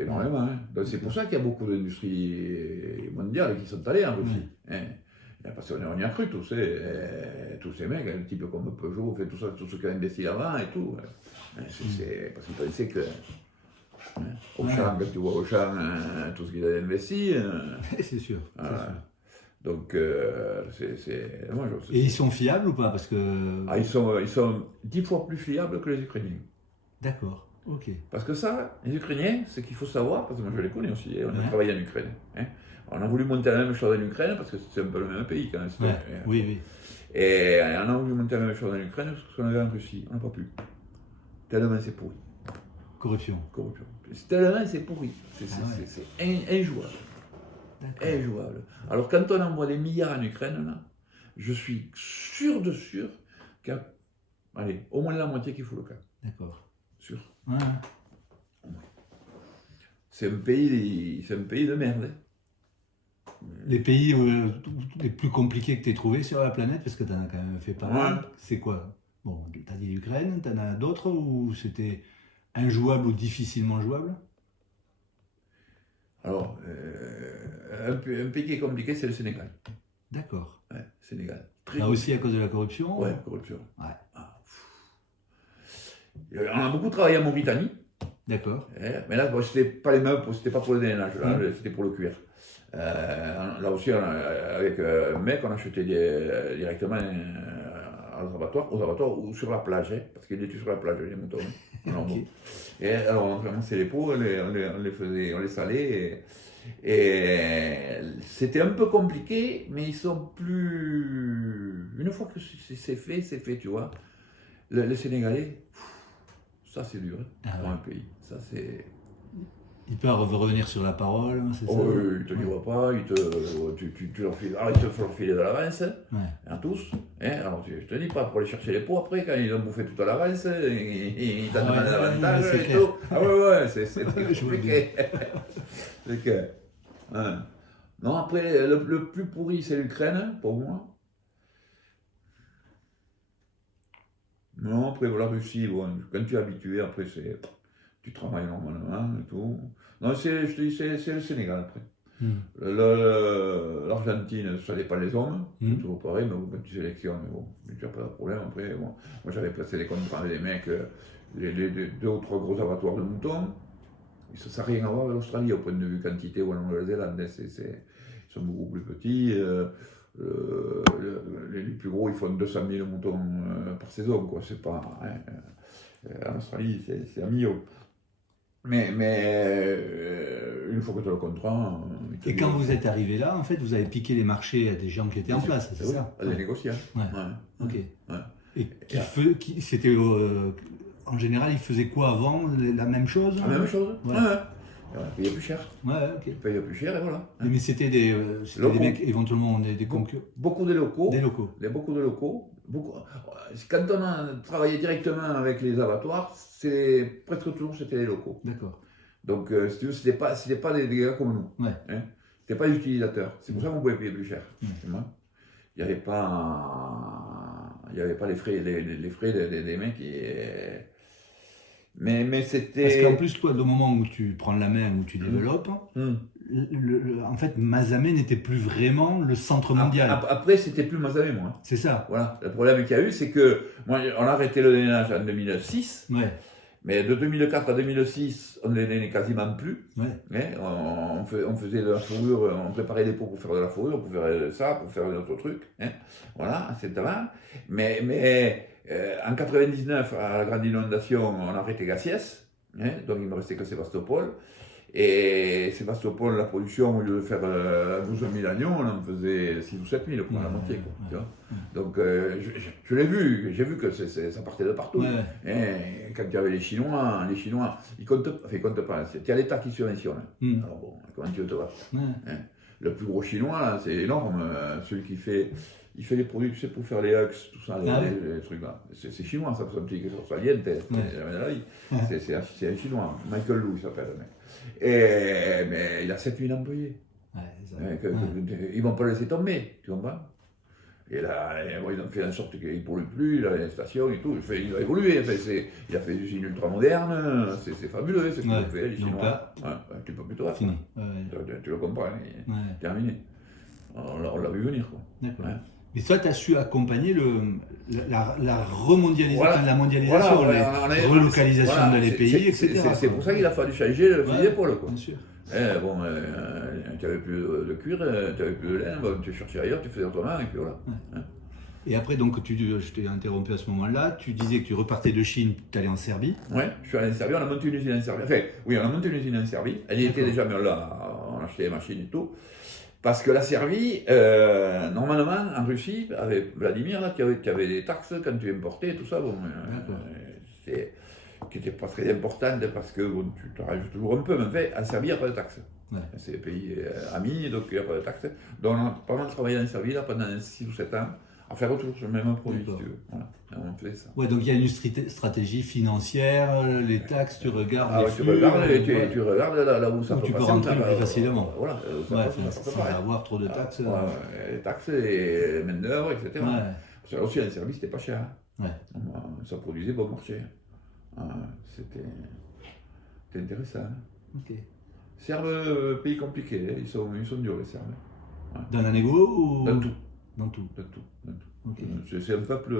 énormément. Hein. C'est pour ça qu'il y a beaucoup d'industries mondiales qui sont allées en Russie. Hein. Parce qu'on y a cru tous, tous ces mecs, un petit peu comme Peugeot, fait tout ça, tout ce qui a investi là-bas et tout. C'est parce qu'ils pensaient que Auchan, quand tu vois Auchan, tout ce qu'ils avaient investi. C'est sûr. Donc, Et ils sont fiables ou pas parce que... ils sont 10 fois plus fiables que les Ukrainiens. D'accord, ok. Parce que ça, les Ukrainiens, ce qu'il faut savoir, parce que moi je les connais aussi, on a travaillé en Ukraine. Hein. On a voulu monter la même chose en Ukraine parce que c'est un peu le même pays quand même. Oui. Et on a voulu monter la même chose en Ukraine parce qu'on avait en Russie. On n'a pas pu. Tellement c'est pourri. Corruption. Tellement c'est pourri. C'est injouable. Injouable. Alors quand on envoie des milliards en Ukraine, là, je suis sûr qu'il y a au moins la moitié qui fout le camp. D'accord. Sûr. C'est un pays de merde. Les pays les plus compliqués que tu aies trouvés sur la planète, parce que tu en as quand même fait pas mal, c'est quoi? Bon, tu as dit l'Ukraine, tu en as d'autres où c'était injouable ou difficilement jouable? Alors, un pays qui est compliqué, c'est le Sénégal. D'accord. Sénégal. Là aussi à cause de la corruption? Corruption. On a beaucoup travaillé en Mauritanie. D'accord. Mais là, c'était pas les meubles, c'était pas pour le déménage, c'était pour le cuir. Là aussi, avec un mec, on achetait directement aux abattoirs ou sur la plage, parce qu'il était sur la plage, les moutons. Okay. Et alors, on ramassait les peaux, on les salait. Et c'était un peu compliqué, mais ils sont plus. Une fois que c'est fait, tu vois. Les Sénégalais, ça c'est dur pour un pays. Ça c'est. Ils peuvent revenir sur la parole, c'est ça? Oui, ils ne te diront pas, tu leur files, il te faut leur filer de l'avance, à tous. Alors je te dis pas pour aller chercher les pots après, quand ils ont bouffé toute l'avance, ils t'en demandent davantage et tout. C'est très compliqué. Non, après, le plus pourri c'est l'Ukraine, pour moi. Non, après la Russie, quand tu es habitué, après tu travailles normalement et tout. Non, je te dis, c'est le Sénégal après. L'Argentine, ça dépend les hommes, c'est toujours pareil, mais quand tu sélectionnes, tu n'as pas de problème après. Moi j'avais placé des contrats avec des mecs, les 2 ou 3 gros abattoirs de moutons. Ça n'a rien à voir avec l'Australie au point de vue quantité ou en Nouvelle-Zélande. Ils sont beaucoup plus petits. Les plus gros, ils font 200 000 moutons par saison, quoi. C'est pas. En Australie, c'est un million. Mais une fois que tu as le contrat. Et quand vous êtes arrivé là, en fait, vous avez piqué les marchés à des gens qui étaient en place, c'est ça? À des négociants. Ok. Et c'était. En général, ils faisaient quoi avant? La même chose? La même chose. Ils payaient plus cher. Ils payaient plus cher et voilà. Mais c'était des mecs, éventuellement, des concurrents. Beaucoup de locaux. Beaucoup de locaux. Quand on a travaillé directement avec les abattoirs, presque toujours c'était les locaux. D'accord. Donc, si tu veux, c'était pas des gars comme nous. C'était pas des utilisateurs. C'est pour ça qu'on pouvait payer plus cher. Il n'y avait pas les frais des mecs mais c'était. Parce qu'en plus, toi, au moment où tu prends la main, où tu développes, en fait, Mazamet n'était plus vraiment le centre mondial. Après, c'était plus Mazamet, moi. C'est ça. Voilà. Le problème qu'il y a eu, c'est que on a arrêté le dénénage en 2006. Mais de 2004 à 2006, on ne les dénénait quasiment plus. On faisait de la fourrure, on préparait des pots pour faire de la fourrure, pour faire ça, pour faire d'autres trucs. Voilà, etc. Mais en 99, à la grande inondation, on a arrêté Gassiès. Donc il ne me restait que Sébastopol. Et Sébastopol, la production, au lieu de faire 12 000 agneaux, on en faisait 6 ou 7 000 pour la moitié. Tu vois. Donc je l'ai vu, j'ai vu que ça partait de partout. Et quand il y avait les Chinois, ils comptent pas. Il y a l'État qui subventionne. Alors bon, comment tu veux te voir Le plus gros Chinois, c'est énorme. Celui qui fait il fait les produits, tu sais, pour faire les hugs, tout ça, les trucs là. C'est chinois, ça, c'est un petit quelque chose, c'est un chinois, Michael Lou, il s'appelle. Mais il a 7000 employés. Ils ne vont pas le laisser tomber, tu comprends? Et là, ils ont fait en sorte qu'il ne pollue plus, il a une station et tout. Il a évolué, il a fait des usines ultra modernes, c'est fabuleux ce qu'ils ont fait, les Chinois. Tu peux plus toi. Fini. Tu le comprends, terminé. On l'a vu venir, quoi. D'accord. Mais toi, tu as su accompagner la remondialisation, la mondialisation, la relocalisation dans les pays, etc. C'est pour ça qu'il a fallu changer le fusil d'épaule, quoi. Bien sûr. Bon, tu n'avais plus de cuir, tu n'avais plus de laine, tu cherchais ailleurs, tu faisais autrement, et puis voilà. Et après, donc, je t'ai interrompu à ce moment-là, tu disais que tu repartais de Chine, tu allais en Serbie. Oui, je suis allé en Serbie, on a monté une usine en Serbie. Enfin, oui, on a monté une usine en Serbie. Elle y était déjà, mais on a acheté les machines et tout. Parce que la Serbie, normalement, en Russie, avec Vladimir, là, tu avais des taxes quand tu importais, tout ça, bon, qui n'étaient pas très importantes parce que bon, tu te rajoutes toujours un peu, mais en fait, en Serbie, il n'y a pas de taxes. C'est un pays ami, donc il n'y a pas de taxes. Donc on a pas mal travaillé en Serbie là, pendant 6 ou 7 ans, à faire toujours le même produit, si tu veux. Voilà, on fait ça. Ouais, donc il y a une stratégie financière, les taxes, tu regardes les flux. Tu regardes là où ça peut tu peux passer, rentrer plus facilement. Voilà, sans avoir trop de taxes. Les taxes, et main d'œuvre, etc. Parce que aussi en Serbie, c'était pas cher. Ça produisait bon marché. C'était intéressant. Serbes, pays compliqué, ils sont durs les Serbes. Dans la négo ou Dans tout. Dans tout. C'est un peuple.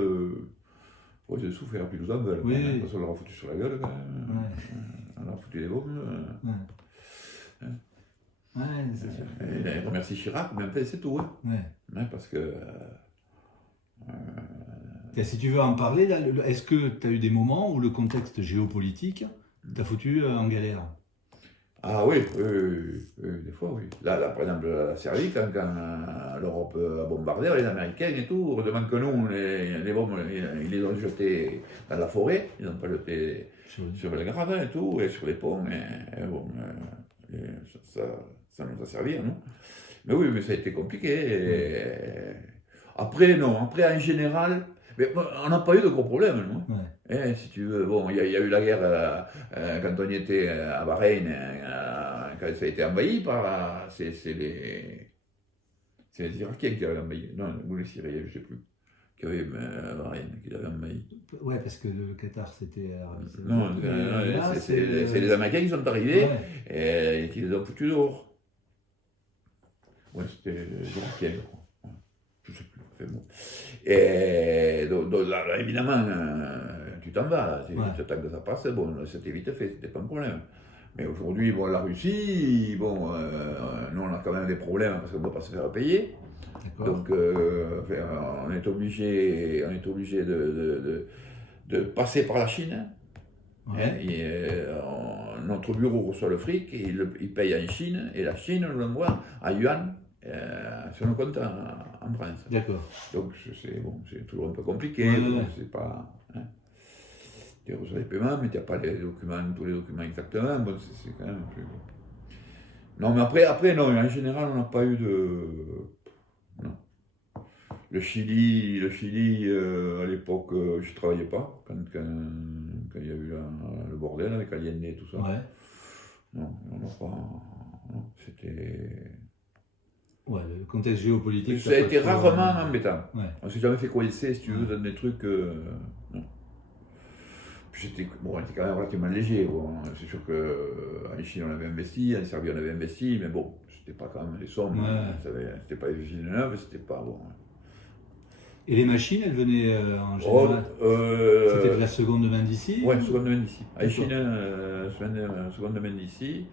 Ils ont souffert, puis ils nous en veulent. Parce qu'on leur a foutu sur la gueule quand même. On leur a foutu des bombes. Il a remercié Chirac, mais en fait c'est tout. Parce que. Si tu veux en parler, est-ce que tu as eu des moments où le contexte géopolitique t'a foutu en galère? Ah oui, des fois oui. Là, par exemple, la Serbie, quand l'Europe a bombardé, les Américains et tout, heureusement que nous, les bombes, ils les ont jetées dans la forêt, ils n'ont pas jeté sur les gradins et tout, et sur les ponts, et bon, ça nous a servi à nous. Mais oui, mais ça a été compliqué. Après, non, après en général, mais on n'a pas eu de gros problèmes, nous. Si tu veux, bon, il y a eu la guerre quand on y était à Bahreïn, quand ça a été envahi par. C'est les Irakiens qui avaient envahi, non, ou les Syriens, je ne sais plus, qui avaient Bahreïn, qui l'avaient envahi. Ouais, parce que le Qatar c'était. Non, c'est les Américains qui sont arrivés et qui les ont foutus dehors. Ouais, c'était les Irakiens, je crois. Je ne sais plus. Bon. Et donc là, évidemment, tu t'en vas, tu attends que ça passe, bon, c'était vite fait, c'était pas un problème. Mais aujourd'hui, bon, la Russie, bon, nous on a quand même des problèmes parce qu'on ne peut pas se faire payer. Donc on est obligé de passer par la Chine. Notre bureau reçoit le fric, et il paye en Chine, et la Chine nous l'envoie à yuan. Sur nos comptes en France. D'accord. Donc c'est toujours un peu compliqué. C'est pas. Tu reçois les paiements, mais tu n'as pas tous les documents exactement. Bon, c'est quand même plus. Non, mais après, non, en général, on n'a pas eu de. Non. Le Chili, à l'époque, je ne travaillais pas quand il y a eu le bordel avec Allende et tout ça. Non, on n'a pas. Non, c'était. Le contexte géopolitique. Ça a été rarement embêtant. On ne s'est jamais fait coincer, si tu veux, dans des trucs. Non. Puis on était quand même relativement léger. Bon. C'est sûr qu'en Chine, on avait investi, en Serbie, on avait investi, mais bon, c'était pas quand même les sommes. C'était pas les usines neuves, c'était pas bon. Et les machines, elles venaient en général c'était de la seconde main d'ici? Oui, seconde main d'ici. En Chine, seconde main d'ici.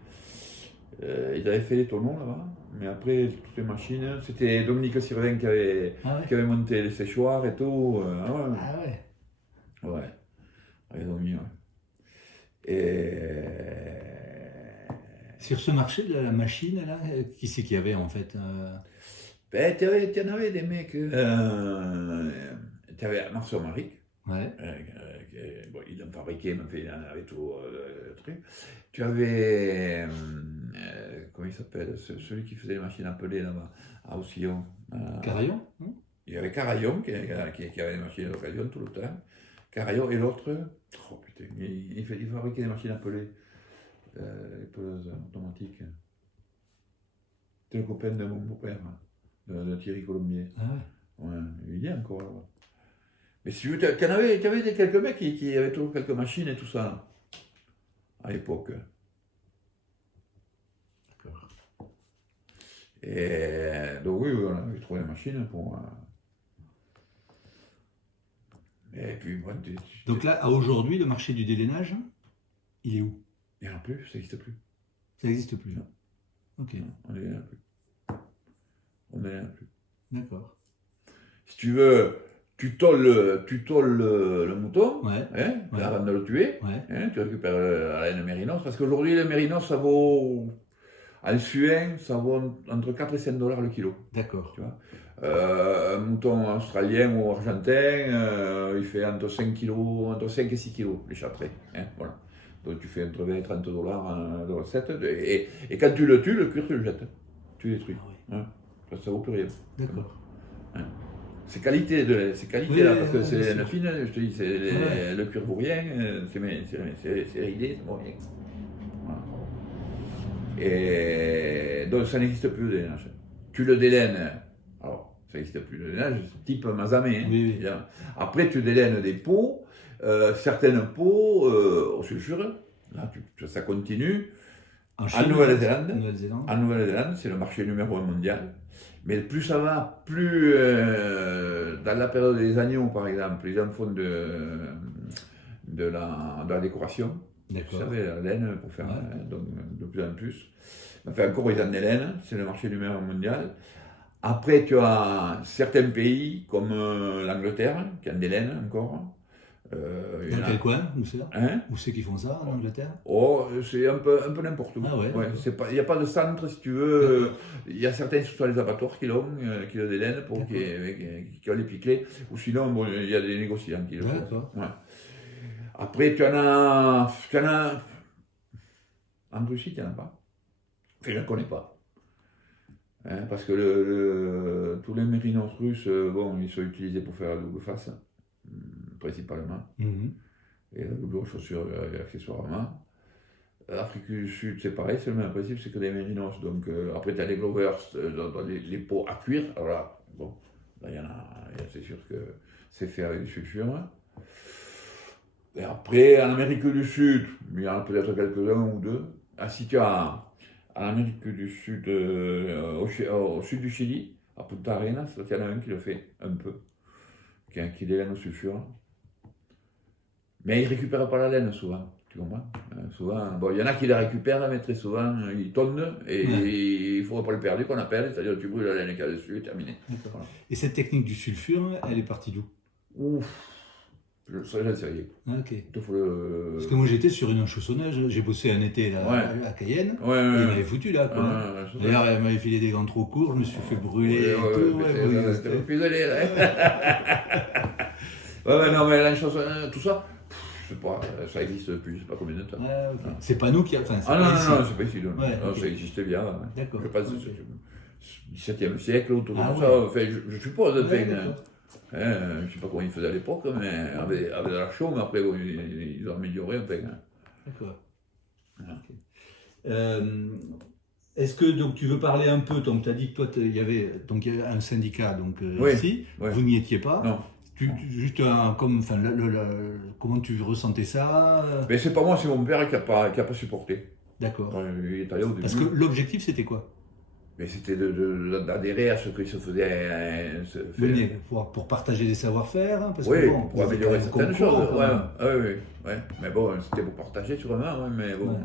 Ils avaient fait les tonneaux là-bas, mais après toutes les machines, c'était Dominique Sirvin qui avait monté les séchoirs et tout. Ils ont mis, Et. Sur ce marché de la machine, là, qui c'est qu'il y avait en fait Ben, tu en avais des mecs. Tu avais Marceau Maric. Bon, ils l'ont fabriqué, mais il en avait tout le truc. Tu avais. Comment il s'appelle celui qui faisait les machines à peler là-bas, à Roussillon. Carillon Il y avait Carayon qui avait des machines d'occasion tout le temps. Carayon et l'autre, oh putain, il fabriquait des machines appelées, les peleuses automatiques. C'était le copain de mon beau-père, de Thierry Colombier. Ah ouais. Ouais, il y a encore là-bas. Mais si tu avais quelques mecs qui avaient toujours quelques machines et tout ça, à l'époque. D'accord. Et donc oui, on avait trouvé la machine pour... Et puis moi, Donc là, à aujourd'hui, le marché du délainage, il est où? il n'y en a plus, ça n'existe plus. Ça n'existe plus. Non. Ok, Non, on n'en a plus. On n'en a plus. d'accord. Si tu veux, tu tolles le mouton, Ouais. hein, Ouais. avant de le tuer, Ouais. hein, tu récupères la laine mérinos, parce qu'aujourd'hui, le mérinos, ça vaut, en suin, ça vaut entre 4 et 5 dollars le kilo. D'accord. Tu vois. Un mouton australien ou argentin, il fait entre 5 et 6 kilos, les châtrés. Hein, voilà. Donc tu fais entre 20 et 30 dollars de recette. Et quand tu le tues, le cuir, tu le jettes. Tu le détruis. Ah oui. Hein. Ça vaut plus rien. D'accord. Hein. C'est qualité, Oui, là, parce que oui, c'est bien la sûr. fine, je te dis, Ouais. le cuir vaut rien, c'est ridé, c'est bon rien. Voilà. Et donc ça n'existe plus le délainage. Tu le délaines, alors ça n'existe plus le délainage, type Mazamé. Hein, Oui, oui. évidemment. Après tu délaines des peaux, certaines peaux au sulfure, là ça continue. En En Chine, Nouvelle-Zélande, Nouvelle-Zélande. en Nouvelle-Zélande, c'est le marché numéro 1 mondial. Mais plus ça va, plus dans la période des agneaux, par exemple, les gens font de la décoration. Vous D'accord. savez, la laine pour faire Ouais. donc, de plus en plus. Enfin, encore, ils en des laines, c'est le marché numéro 1 mondial. Après, tu as certains pays, comme l'Angleterre, qui ont des laines encore. Il y en Dans a- quel coin? Où c'est? Hein? Où c'est qu'ils font ça, en Angleterre? Oh, c'est un peu n'importe où. Ah ouais, d'accord. Il n'y a pas de centre, si tu veux. Il y a certains, sur les abattoirs qui l'ont des laines pour D'accord. qui ont les piquets. Ou sinon, bon, il y a des négociants qui le font. D'accord. Ouais. Après, tu en as. En Russie, tu n'en as pas. Enfin, je ne connais pas. Hein, parce que tous les mérinos russes, bon, ils sont utilisés pour faire la double face, principalement. Mhm. Et la double chaussure accessoirement. L'Afrique du Sud, c'est pareil, c'est le même principe, c'est que des mérinos. Donc, après, tu as les glovers dans les peaux à cuir. Alors là, bon, là, c'est sûr que c'est fait avec du sulfure. Et après, en Amérique du Sud, il y en a peut-être quelques-uns ou deux. Ah, si tu as en Amérique du Sud, au sud du Chili, à Punta Arenas, il y en a un qui le fait un peu, qui a des laines au sulfure. Mais ils ne récupèrent pas la laine souvent, tu comprends? Souvent, bon, il y en a qui la récupèrent, mais très souvent, ils tonnent et il ne faut pas le perdre qu'on appelle, c'est-à-dire que tu brûles la laine qu'il y a dessus et terminé. D'accord. Voilà. Et cette technique du sulfure, elle est partie d'où? Ouf, j'en sais rien. Ah, ok. Il faut le... Parce que moi j'étais sur une chaussonneuse, j'ai bossé un été là, Ouais. à Cayenne, Ouais, et il ouais, m'avait foutu là quoi. ouais. D'ailleurs, elle m'avait filé des gants trop courts, je me suis fait brûler et tout. C'était emprisonné, là. Ouais, non, mais la chose, tout ça, je sais pas, ça existe depuis je sais pas combien de temps. Ouais, ok. C'est pas nous qui. Enfin, c'est Ah pas ici. non, c'est pas ici, non. Ouais, Non, ok. ça existait bien. Ouais. D'accord. Je pense que Ok. c'est le XVIIe siècle, autour de Ah ça. ouais. Enfin, je suppose, Ouais, enfin, d'accord. je sais pas comment ils faisaient à l'époque, mais avec de la chaux, mais après, bon, ils ont amélioré, enfin. D'accord. Voilà. Ok. Est-ce que donc tu veux parler un peu, donc tu as dit que toi il y avait donc il y a un syndicat donc Oui, ici, oui. vous n'y étiez pas. Non. Juste comme enfin comment tu ressentais ça? Mais c'est pas moi, c'est mon père qui a pas supporté. D'accord. Il est allé au début. Parce que l'objectif c'était quoi? Mais c'était d'adhérer à ce qu'il se faisait. Oui, mais pour partager des savoir-faire, hein, parce Oui, que bon, pour améliorer certaines concours, choses. quand même. Oui. Mais bon, c'était pour partager sûrement, ouais, mais bon. Ouais.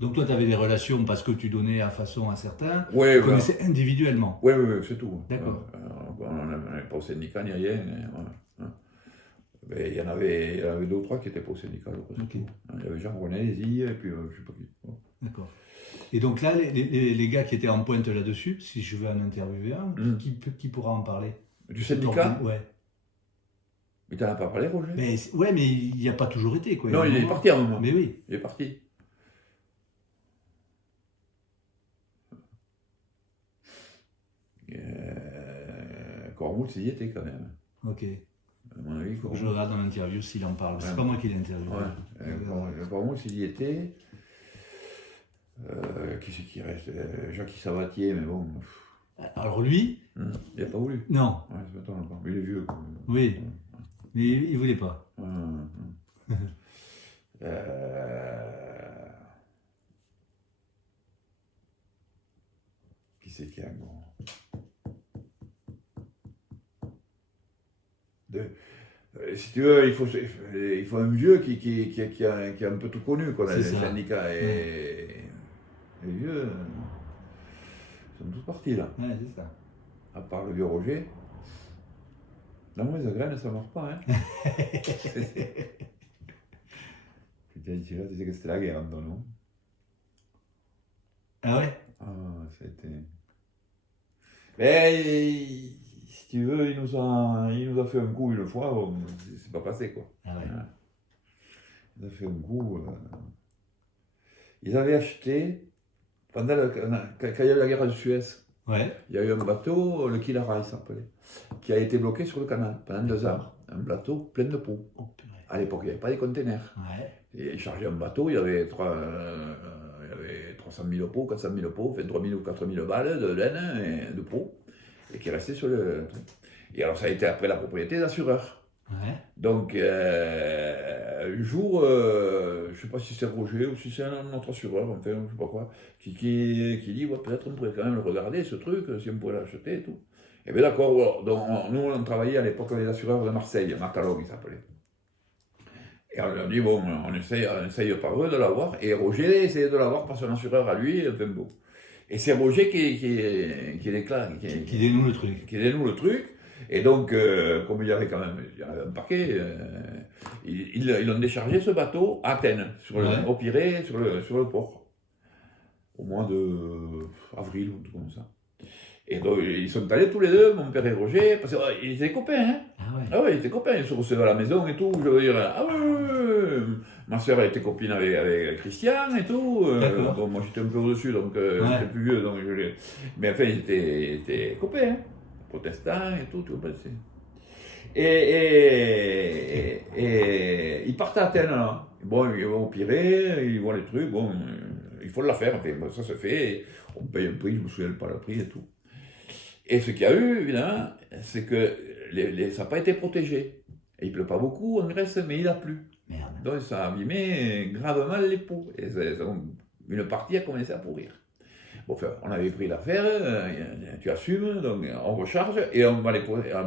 Donc toi, tu avais des relations parce que tu donnais à façon à certains, Oui, tu connaissais individuellement. Oui, c'est tout. D'accord. On n'avait pas au syndicat ni rien. Voilà. Mais il y en avait deux ou trois qui n'étaient pas au syndicat. Ok. Il y avait Jean-René, Zille, et puis je sais pas qui. Bon. D'accord. Et donc là, les gars qui étaient en pointe là-dessus, si je veux en interviewer un, qui pourra en parler? Du syndicat? Ouais. Mais tu n'en as pas parlé, Roger? Mais il n'y a pas toujours été, quoi. Non, il est parti à un moment. Mais oui. Il est parti. Cormous, il y était quand même. Ok. À mon avis, Faut que je regarde dans l'interview s'il en parle. C'est pas moi qui l'ai interviewé. Ouais. Cormous, il y était. Qui c'est qui reste Jacques Sabatier, mais bon. Alors lui Il n'a pas voulu. Non. Ouais, ça m'étonne pas. Mais il est vieux. Quoi. Oui. Mais il voulait pas. Qui c'est qui a un gros si tu veux, il faut un vieux qui a un peu tout connu, quoi, les syndicats. Et les vieux, ils sont tous partis là. Ouais, c'est ça. À part le vieux Roger. La mauvaise graine, ça ne marche pas. Hein. Putain, tu sais que c'était la guerre, non? Ah ouais? Ah, c'était. Mais si tu veux, il nous a fait un coup une fois, bon, c'est pas passé quoi. Ah ouais. Il nous a fait un coup. Ils avaient acheté, quand il y a eu la guerre de Suez, il y a eu un bateau, le Kilara il s'appelait, qui a été bloqué sur le canal pendant 2 heures. Un bateau plein de peau. Oh, à l'époque, il n'y avait pas de containers. Et ils chargeaient un bateau, il y avait 300 000 pots, 400 000 pots, 23 000 ou 4 000 balles de laine et de peau, et qui restaient sur le truc. Et alors ça a été après la propriété des assureurs. Donc, un jour, je ne sais pas si c'est Roger ou si c'est un autre assureur, enfin, je ne sais pas quoi, qui dit ouais, peut-être on pourrait quand même le regarder, ce truc, si on pourrait l'acheter et tout. Et bien d'accord, donc nous on travaillait à l'époque avec les assureurs de Marseille, Martalog il s'appelait. Et on a dit bon, on essaye par eux de l'avoir, et Roger essayait de l'avoir par son assureur à lui, enfin bon. Et c'est Roger qui dénoue le truc. Qui dénoue le truc. Et donc, comme il y avait un paquet, ils ont déchargé ce bateau à Athènes, au Pirée, sur le port, au mois d'avril ou tout comme ça. Et donc, ils sont allés tous les deux, mon père et Roger, parce qu'ils étaient copains, hein. Ah ouais, ils étaient copains, ils se recevaient à la maison et tout, je veux dire, ma soeur elle était copine avec Christian et tout, bon, moi j'étais un peu au-dessus, donc j'étais plus vieux, donc mais enfin, ils étaient copains, hein. Protestants et tout, tu vois, et ils partent à Athènes, là. Bon, ils vont au Pirée, ils voient les trucs, bon, il faut la faire, bon, ça se fait, on paye un prix, je me souviens pas le prix et tout. Et ce qu'il y a eu, évidemment, c'est que ça n'a pas été protégé. Et il ne pleut pas beaucoup en Grèce, mais il a plu. Merde. Donc ça a abîmé gravement les pots. Et une partie a commencé à pourrir. Bon, enfin, on avait pris l'affaire, tu assumes, donc on recharge et on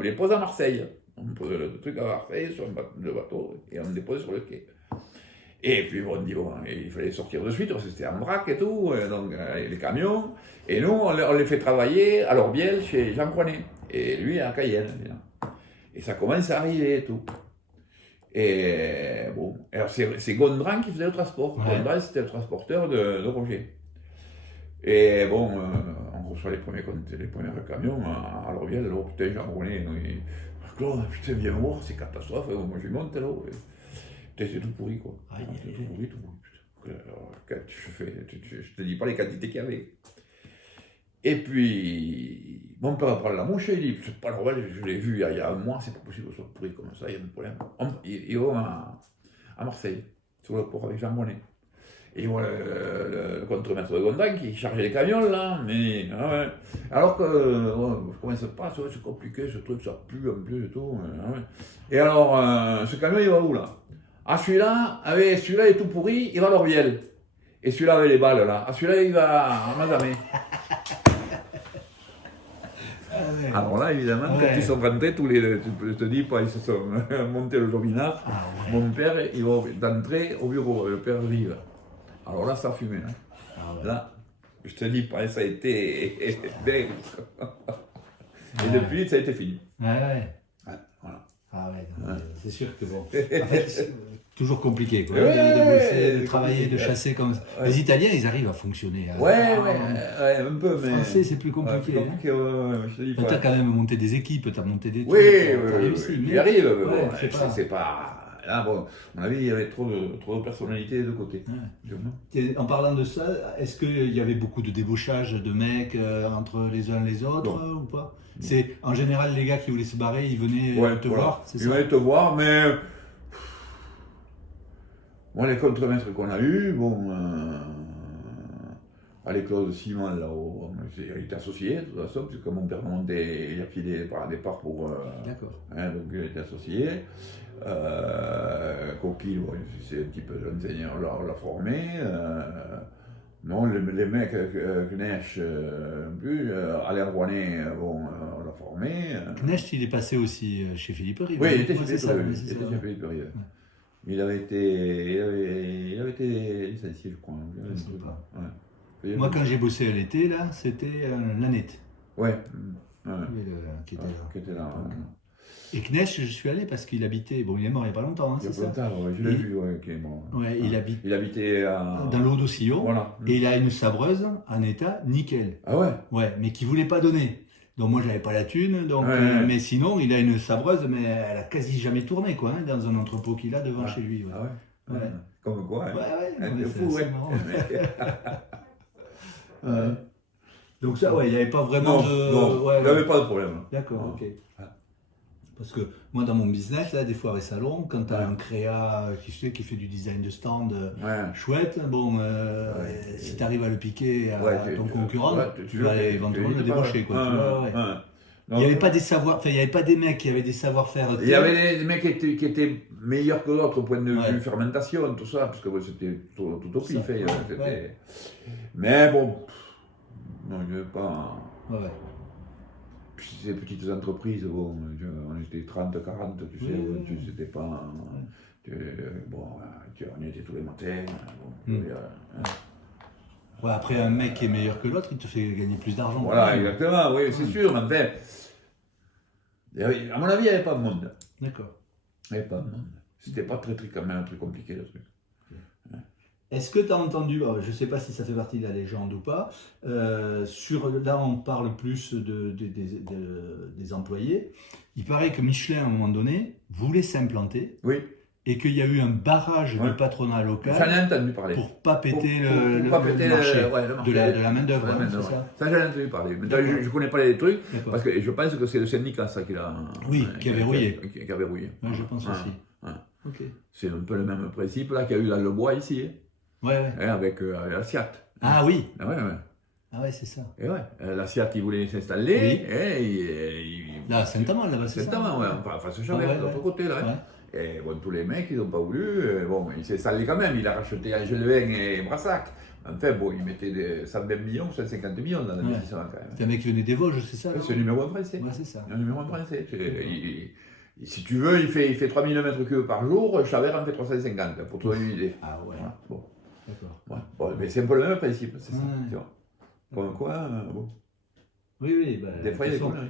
les pose à Marseille. On pose le truc à Marseille sur le bateau et on le dépose sur le quai. Et puis on dit, bon, il fallait sortir de suite parce que c'était en vrac et tout, donc les camions. Et nous, on les fait travailler à l'Orbiel chez Jean Croinet. Et lui à Cayenne. Et ça commence à arriver et tout. Et bon, alors c'est Gondran qui faisait le transport. Gondran, c'était le transporteur de Roger. Et bon, on reçoit les premiers camions à l'Orbiel. Alors putain, Jean Croinet, Claude, putain, viens voir, c'est catastrophe. Moi, je monte là-haut. Putain, c'est tout pourri, quoi. C'est tout pourri, tout pourri. Alors, je te dis pas les quantités qu'il y avait. Et puis, mon père prend la mouche et il dit, c'est pas normal, je l'ai vu il y a un mois, c'est pas possible que ce soit pourri comme ça, il y a un problème. Ils vont à Marseille, sur le port avec Jean Monnet. Et ils voient le contremaître de Gondran qui chargeait les camions là, mais alors que comment ça se passe, c'est compliqué ce truc, ça pue un peu et tout. Et alors, ce camion il va où là? Ah celui-là il est tout pourri, il va à l'Orbiel. Et celui-là avec les balles là, ah celui-là il va à Mazamet. Alors là, évidemment, quand ils sont rentrés, tous les deux, je te dis pas, ils se sont montés le jobinard. Mon père, il va d'entrer au bureau, le père vive. Alors là, ça fumait. Hein. Là, je te dis pas, ça a été dingue. Et depuis, ça a été fini. Voilà. Ah ouais, c'est sûr que bon. En fait, c'est toujours compliqué, quoi. De travailler, de chasser comme ça. Les Italiens, ils arrivent à fonctionner. Ouais, un peu, mais. Français, c'est plus compliqué. Je te dis pas. T'as quand même monté des équipes, t'as monté des trucs. Oui, il arrive, mais bon, c'est pas. Là, bon, à mon avis, il y avait trop de personnalités de côté. En parlant de ça, est-ce qu'il y avait beaucoup de débauchage de mecs entre les uns et les autres ou pas? C'est en général les gars qui voulaient se barrer, ils venaient te voir, c'est ça? Ils venaient te voir, mais bon, les contremaîtres qu'on a eus, bon, à l'école de Simon, là, il était associé, de toute façon, puisque mon père montait, il a filé par départ pour. D'accord. Donc il était associé. Coquille, bon, c'est un petit peu l'enseignant, on l'a formé. Non, les mecs, Knecht, plus, Alain Rouanet, bon, on l'a formé. Knecht, il est passé aussi chez Philippe Rie. Oui, il était chez Philippe Rie. Il avait été licencié, je crois. Je sais pas. Moi, quand j'ai bossé à l'été, là, c'était l'annette. Ouais. Qui était là. Ouais. Et Knecht, je suis allé parce qu'il habitait. Bon, il est mort il n'y a pas longtemps, hein, c'est ça? Il y a pas longtemps, je l'ai vu, qui est mort. Ouais, il habitait dans le Haut-d'Ossillon. Voilà. Et il a une sabreuse en état nickel. Ah ouais? Ouais, mais qui ne voulait pas donner. Donc moi, j'avais pas la thune. Donc, mais sinon, il a une sabreuse, mais elle a quasi jamais tourné, quoi, hein, dans un entrepôt qu'il a devant chez lui. Ouais. Ah ouais? Comme quoi, hein? Ouais, fou, c'est marrant. Donc ça, il n'y avait pas vraiment de... Non, il n'y avait pas de problème. D'accord, ok. Parce que moi, dans mon business, là, des foires et salons, quand tu as un créa qui fait du design de stand chouette, bon, si tu arrives à le piquer à ton concurrent, tu vas aller éventuellement le débaucher, quoi. Il n'y avait pas des savoir, il n'y avait pas des mecs qui avaient des savoir-faire. Il y avait des mecs qui étaient meilleurs que d'autres au point de vue fermentation, tout ça, parce que c'était tout au pif. Mais bon, non, il n'y avait pas. Puis ces petites entreprises, bon, on était 30, 40, tu sais, c'était pas. Bon, on y était tous les matins. Après, un mec qui est meilleur que l'autre, il te fait gagner plus d'argent. Voilà, exactement, oui, c'est sûr, mais enfin. À mon avis, il n'y avait pas de monde. D'accord. Il n'y avait pas de monde. C'était pas quand même un truc compliqué, le truc. Est-ce que tu as entendu, je ne sais pas si ça fait partie de la légende ou pas, là on parle plus des employés. Il paraît que Michelin, à un moment donné, voulait s'implanter. Oui. Et qu'il y a eu un barrage du patronat local. J'en ai entendu parler. Pour ne pas péter le marché de la main-d'œuvre. Ça, j'en ai entendu parler. Mais je ne connais pas les trucs, parce que je pense que c'est le syndicat ça, qui l'a. Oui, qui a verrouillé. Qui a verrouillé. Oui, je pense aussi. Okay. C'est un peu le même principe là qu'il y a eu dans le bois ici. Avec la SIAT. Ah oui. Ah ouais, c'est ça. Et la SIAT, il voulait s'installer. Là, à Saint-Amand, là-bas, c'est ça. Saint-Amand, enfin, ce chemin, de l'autre côté, là. Et bon, tous les mecs, ils n'ont pas voulu. Bon, il s'est installé quand même. Il a racheté Angelevin et Brassac. Enfin, bon, il mettait 120 millions, 150 millions dans l'investissement quand même. C'est un mec qui venait des Vosges, c'est ça? C'est le numéro 1 français. Ouais, c'est ça. Le numéro 1 français. Si tu veux, il fait 3000 m3 par jour. Chavert en fait 350, pour te donner une idée. Ah ouais. Bon. D'accord. Bon, mais c'est un peu le même principe, c'est ça. Tu vois. Comme quoi, bon. Oui. Des fois, il y a des conneries.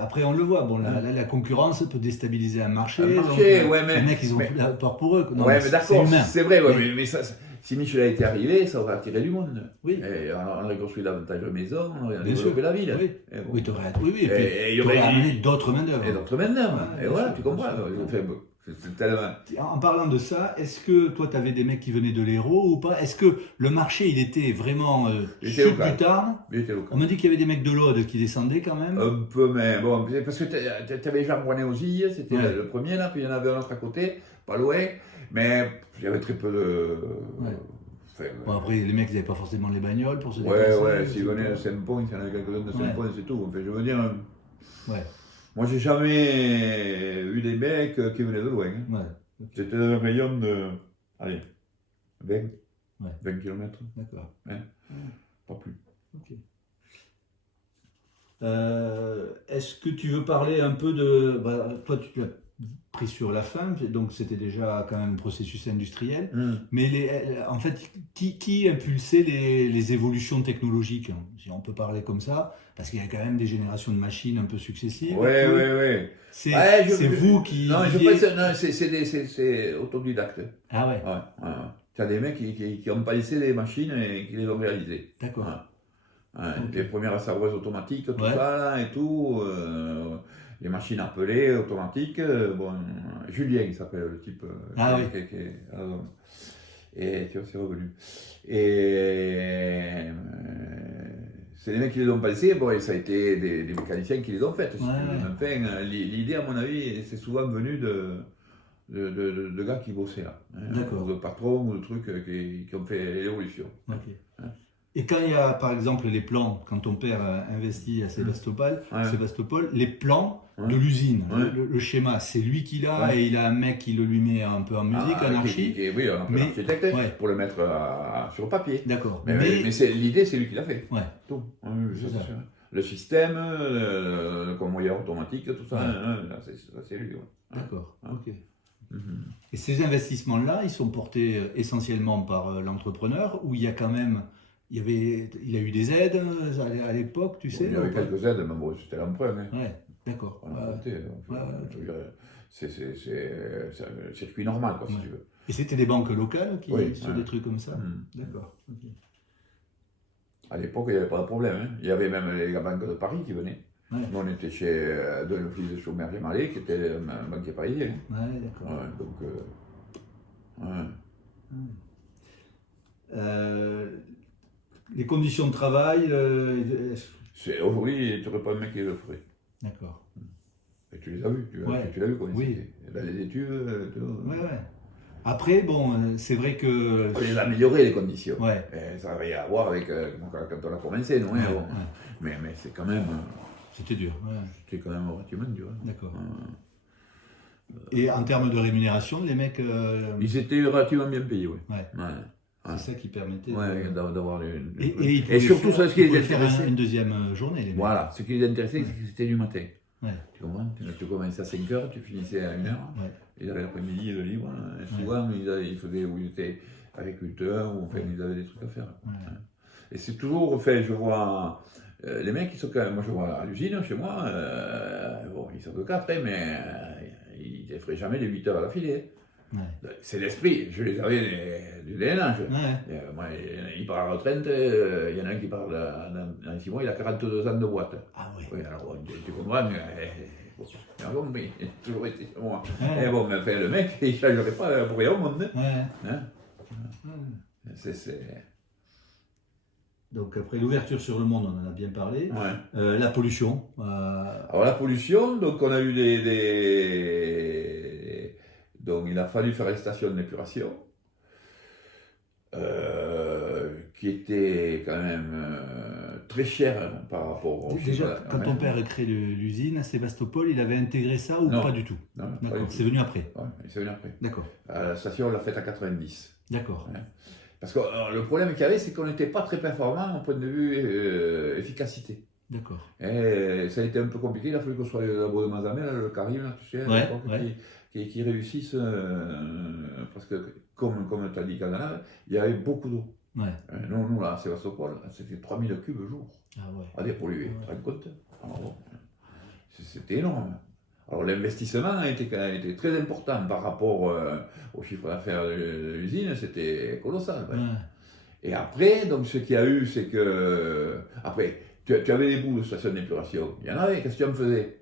Après, on le voit. Bon, la concurrence peut déstabiliser un marché. Mais les mecs, ils ont peur pour eux. Non, mais d'accord, c'est vrai. Mais ça, si Michel était arrivé, ça aurait attiré du monde. Oui. Et on aurait construit davantage de maisons, on aurait développé la ville. Oui, tu aurais amené d'autres main-d'œuvre. Et d'autres main-d'œuvre. Et voilà, tu comprends. En parlant de ça, est-ce que toi, tu avais des mecs qui venaient de l'Hérault ou pas? Est-ce que le marché, il était vraiment sud du Tarn? On m'a dit qu'il y avait des mecs de l'Aude qui descendaient quand même. Un peu, mais bon, parce que tu avais Jean Rouanet aussi, c'était le premier là, puis il y en avait un autre à côté, pas loin, mais il y avait très peu de. Bon, après, les mecs, ils n'avaient pas forcément les bagnoles pour se déplacer. S'ils venaient de Saint-Pont, il y en avait quelques-uns de Saint-Pont, c'est tout. Enfin, je veux dire. Moi, j'ai jamais eu des mecs qui venaient de loin. C'était un rayon de. Allez, 20 km. D'accord. Pas plus. Ok. Est-ce que tu veux parler un peu de. Toi, tu l'as pris sur la fin, donc c'était déjà quand même un processus industriel. Mais en fait, qui impulsait les évolutions technologiques, hein, si on peut parler comme ça? Parce qu'il y a quand même des générations de machines un peu successives. Oui. C'est vous qui. Non, je pense non, c'est autodidacte. Ah ouais. Tu as des mecs qui n'ont pas laissé les machines et qui les ont réalisées. D'accord. Les premières sabreuses automatiques, tout ça, et tout. les machines à peler automatiques. Bon, Julien, il s'appelle le type. Ah oui. Et tu vois, c'est revenu. Et c'est les mecs qui les ont passés, bon, et ça a été des mécaniciens qui les ont faites. Si tu veux. Enfin, l'idée, à mon avis, c'est souvent venu de gars qui bossaient là. D'accord. Ou de patrons ou de trucs qui ont fait l'évolution. Okay. Et quand il y a, par exemple, les plans, quand ton père investit à Sébastopol, les plans de l'usine, le schéma, c'est lui qui l'a et il a un mec qui le lui met un peu en musique, en archi. Oui, un peu architecte pour le mettre sur papier. D'accord. Mais l'idée, c'est lui qui l'a fait. Ouais. Tout. Le système, le convoyeur automatique, tout ça, c'est lui. D'accord. Ok. Et ces investissements-là, ils sont portés essentiellement par l'entrepreneur, ou il y a quand même, il a eu des aides à l'époque, tu sais. Il y avait quelques aides, mais bon, c'était l'emprunt. Ouais, d'accord. C'est un circuit normal, quoi, si tu veux. Et c'était des banques locales sur des trucs comme ça. D'accord. Okay. À l'époque, il n'y avait pas de problème. Hein. Il y avait même les banques de Paris qui venaient. Nous, on était chez le fils de Chaumerger Mallet, qui était un banquier parisien. Ouais, d'accord. Les conditions de travail. Aujourd'hui, tu n'aurais pas un mec qui le ferait. D'accord. Et tu les as vus, tu l'as vu comment c'était. Dans les études. Après, bon, c'est vrai que. Il faut les améliorer, les conditions. Ouais. Et ça n'a rien à voir avec quand on a commencé, non? Mais c'est quand même. C'était dur. C'était quand même relativement dur. D'accord. Et en termes de rémunération, les mecs. Ils étaient relativement bien payés, oui. C'est ça qui permettait. D'avoir les. Et surtout, ça, ce qui les intéressait. Une deuxième journée, les mecs. Voilà, ce qui les intéressait, c'est que c'était du matin. Tu comprends? Tu commençais à 5h, tu finissais à 1h. Ils avaient l'après-midi le libre. Souvent, ils faisaient où ils étaient agriculteurs, ou enfin, ils avaient des trucs à faire. Et c'est toujours fait, je vois. Les mecs, ils sont quand même, moi je vois à l'usine chez moi, bon, ils sont que 4, mais ils ne feraient jamais les 8 heures à la filée. C'est l'esprit, je les avais du DNH. Moi, il part à la retraite, il y en a un qui part dans 6 mois, il a 42 ans de boîte. Ah oui. Oui, alors tu comprends, mais il a toujours été chez moi. Et bon, mais enfin, le mec, il ne changerait pas pour rien au monde. Donc après l'ouverture sur le monde, on en a bien parlé. La pollution. Alors la pollution, donc on a eu donc il a fallu faire une station d'épuration qui était quand même très chère par rapport au Déjà, quand ton père a créé l'usine à Sébastopol, il avait intégré ça ou pas du tout? Non, d'accord, c'est venu après. C'est venu après. D'accord. La station, on l'a faite à 90. D'accord. Parce que le problème qu'il y avait, c'est qu'on n'était pas très performant au point de vue efficacité. D'accord. Et ça a été un peu compliqué, il a fallu qu'on soit là-bas de Mazamet, le Karim, là, tu sais, qui réussissent, parce que, comme tu as dit, Canal, il y avait beaucoup d'eau. Nous, là, à Sébastopol, c'était 3000 cubes le jour. À dépolluer, tu te rends compte? C'était énorme. Alors l'investissement a été très important par rapport au chiffre d'affaires de l'usine, c'était colossal. Et après, donc ce qu'il y a eu, c'est que après, tu avais des bouts de station d'épuration, il y en avait, qu'est-ce que tu en faisais?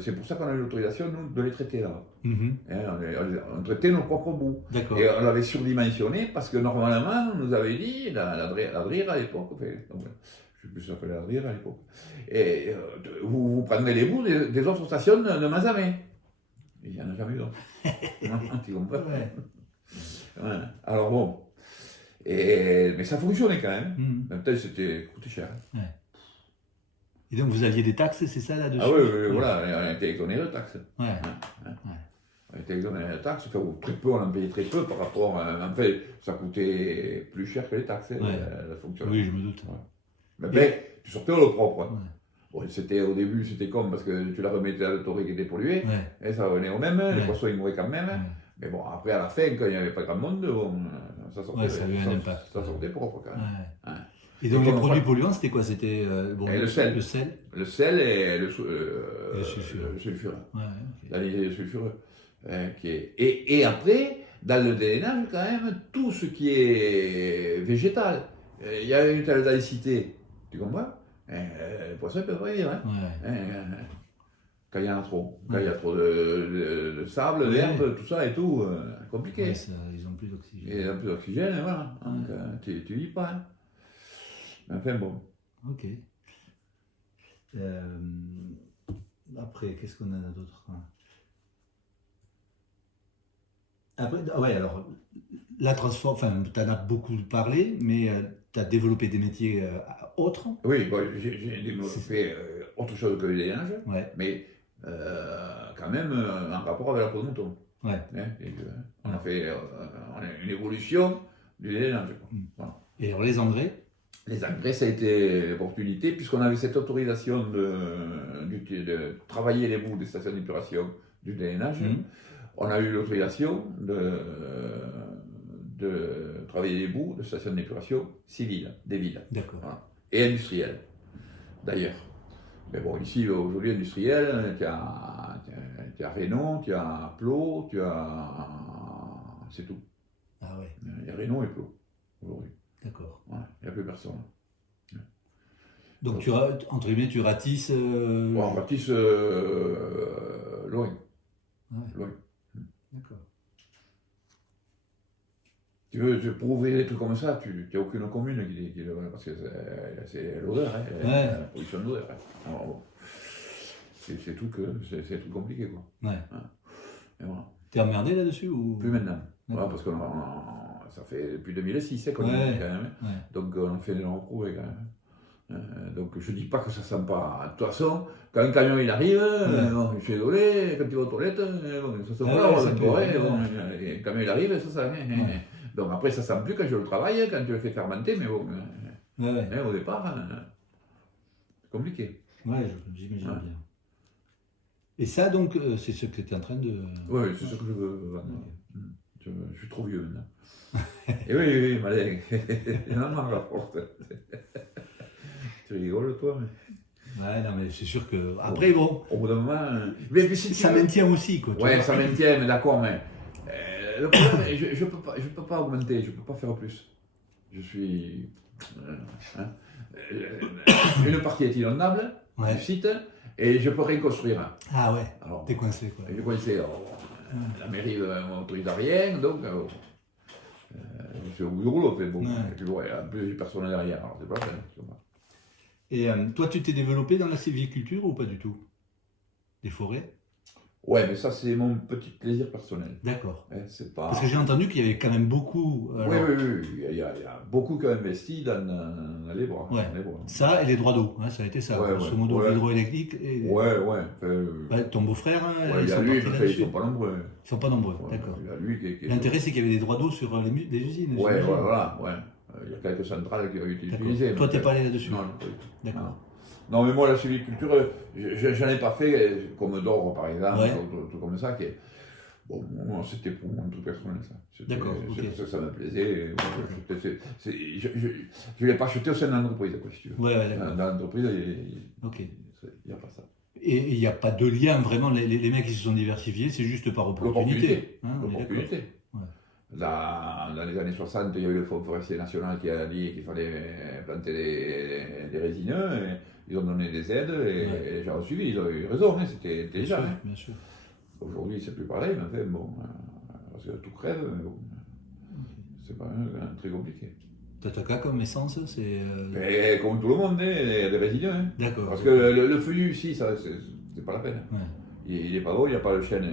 C'est pour ça qu'on a eu l'autorisation, nous, de les traiter là. On traitait nos propres bouts. Et on l'avait surdimensionné parce que normalement, on nous avait dit, la DRIR à l'époque, je ne sais plus si ça s'appelait la DRIR à l'époque, et vous prendrez les bouts des autres stations de Mazamet. Il n'y en a jamais eu d'autres. Tu comprends? Alors bon, mais ça fonctionnait quand même. Maintenant, c'était coûté cher. Et donc vous aviez des taxes, c'est ça là-dessus? Ah oui, voilà, on était exonéré de taxes. On était exonéré de taxes, enfin, très peu, on en payait très peu par rapport en fait, ça coûtait plus cher que les taxes, la fonction. Oui, je me doute. Mais tu sortais le propre. Bon, au début, c'était con parce que tu la remettais à la torée qui était polluée, et ça revenait au même, les poissons ils mouraient quand même. Mais bon, après, à la fin, quand il n'y avait pas grand monde, ça sortait, ça sortait propre quand même. Et donc les produits polluants, c'était quoi? C'était le sel. Le sel et le sulfureux. L'anisé sulfureux. Et après, dans le DNH, quand même, tout ce qui est végétal. Il y a une telle densité, tu comprends? Les poissons ne peuvent pas vivre. Quand il y en a trop. Quand il y a trop de sable, d'herbe, tout ça et tout, compliqué. Ouais, ils n'ont plus d'oxygène. Et ils n'ont plus d'oxygène, et voilà. Donc, tu vis pas. Hein. Mais enfin, bon. Ok. Après, qu'est-ce qu'on a d'autre? Après, ouais, alors, la transformation, enfin, tu en as beaucoup parlé, mais tu as développé des métiers autres. Oui, bon, j'ai développé autre chose que le lainage, Ouais. mais quand même en rapport avec la peau de mouton. Ouais. Hein, et, on a fait une évolution du lainage. Voilà. Et alors, les engrais? Les engrais, ça a été l'opportunité, puisqu'on avait cette autorisation de travailler les boues des stations d'épuration du lainage. On a eu l'autorisation de travailler les boues de stations d'épuration civiles, des villes. D'accord. Voilà. Et industrielles, d'ailleurs. Mais bon, ici, aujourd'hui, industriel, tu as Rhénon, tu as Plot, tu as... C'est tout. Ah ouais. Il y a Rhénon et Plot, aujourd'hui. D'accord. Ouais, il n'y a plus personne. Donc, entre guillemets, tu ratisses... Bon, on ratisse loin. Ouais. Loin. D'accord. Tu veux, pour ouvrir des trucs comme ça, tu n'as aucune commune qui le parce que c'est l'odeur, hein, la production d'odeur. Hein. Alors, bon, c'est tout compliqué, quoi. Ouais. Et voilà. T'es emmerdé là-dessus ou... Plus maintenant. Voilà, parce que ça fait depuis 2006 qu'on est quand même. Ouais. Donc on fait des reprouver quand même. Donc je dis pas que ça sent pas. De toute façon, quand un camion il arrive, je suis désolé, quand tu vas aux toilettes, ça sent pas, un camion il arrive, ça sent. Donc après ça sent plus quand je le travaille, quand tu le fais fermenter, mais bon. Au départ, c'est compliqué. Ouais, j'imagine bien. Et ça donc, c'est ce que tu es en train de... Oui, c'est ce que je veux. Je suis trop vieux maintenant. Et oui, malin. Il y en a marre la porte. Tu rigoles, toi, mais... Ouais, non, mais c'est sûr que... Après, bon... Au bout d'un moment... Mais ça maintient aussi, quoi. Ouais, ça maintient, mais d'accord, mais... le problème, je peux pas augmenter, je peux pas faire plus. Je suis... une partie est inondable, du site, et je peux rien construire. Ah ouais, t'es coincé, quoi. Je suis coincé. La mairie ne m'autorise à rien, donc... je suis au bout du rouleau, fait bon. Et puis, en plus, j'ai personne derrière, alors c'est pas la peine. Et toi, tu t'es développé dans la sylviculture ou pas du tout? Des forêts? Ouais, mais ça, c'est mon petit plaisir personnel. D'accord. C'est pas... Parce que j'ai entendu qu'il y avait quand même beaucoup... Alors... Oui. Il y a beaucoup qui ont investi dans les bois. Ouais. Ça et les droits d'eau, hein, ça a été ça. Grosso modo, l'hydroélectrique. Et... ton beau-frère, ils sont pas nombreux. Ils sont pas nombreux, d'accord. L'intérêt, c'est qu'il y avait des droits d'eau sur les usines. Voilà. Il y a quelques centrales qui ont été utilisées. Toi, t'es pas allé là-dessus? Non, d'accord. Non, mais moi, la sylviculture, j'en ai pas fait, comme d'or, par exemple, ou tout comme ça. Bon, c'était pour mon truc personnel, ça. D'accord. C'est parce que ça me plaisait. Je ne l'ai pas acheté au sein de l'entreprise, quoi, si tu veux. D'accord. Dans l'entreprise, il n'y a pas ça. Et il n'y a pas de lien, vraiment, les mecs qui se sont diversifiés, c'est juste par opportunité. L'opportunité. Dans les années 60, il y a eu le Fonds forestier national qui a dit qu'il fallait planter des résineux, et ils ont donné des aides, et les gens ont suivi, ils ont eu raison, c'était intelligent. Bien sûr. Aujourd'hui, c'est plus pareil, mais enfin, bon, parce que tout crève, mais bon, c'est pas très compliqué. Tataka comme essence, c'est... Comme tout le monde, des résineux. D'accord. Parce que le feuillu ici, c'est pas la peine. Il n'est pas beau, il n'y a pas de chêne,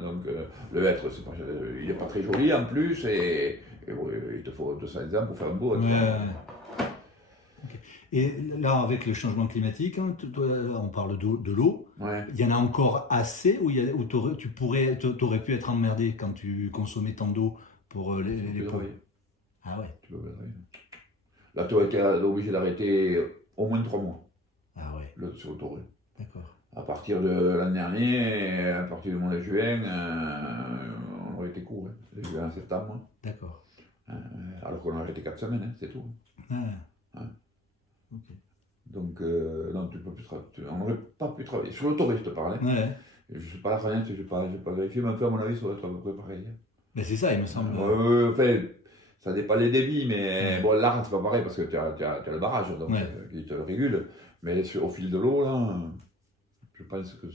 donc le hêtre, il n'est pas très joli en plus, et il te faut 200 ans pour faire un beau. Et là, avec le changement climatique, on parle de l'eau, il y en a encore assez où tu aurais pu être emmerdé quand tu consommais tant d'eau pour les pots. Ah ouais. Tu peux là, tu aurais été obligé d'arrêter au moins 3 mois. Ah ouais. Sur le taureau. D'accord. À partir de l'an dernier, à partir du mois de juin, on aurait été court. De juin à septembre. D'accord. Alors qu'on a arrêté 4 semaines, c'est tout. Okay. Donc, non, on n'aurait pas pu travailler. Sur le taureau, je te parlais. Je ne sais pas la rien, je n'ai pas vérifié, mais à mon avis, ça doit être à peu près pareil. Mais c'est ça, il me semble. Ça dépend des débits, mais bon, là, c'est pas pareil parce que tu as le barrage donc, qui te régule. Mais au fil de l'eau, là. Je pense que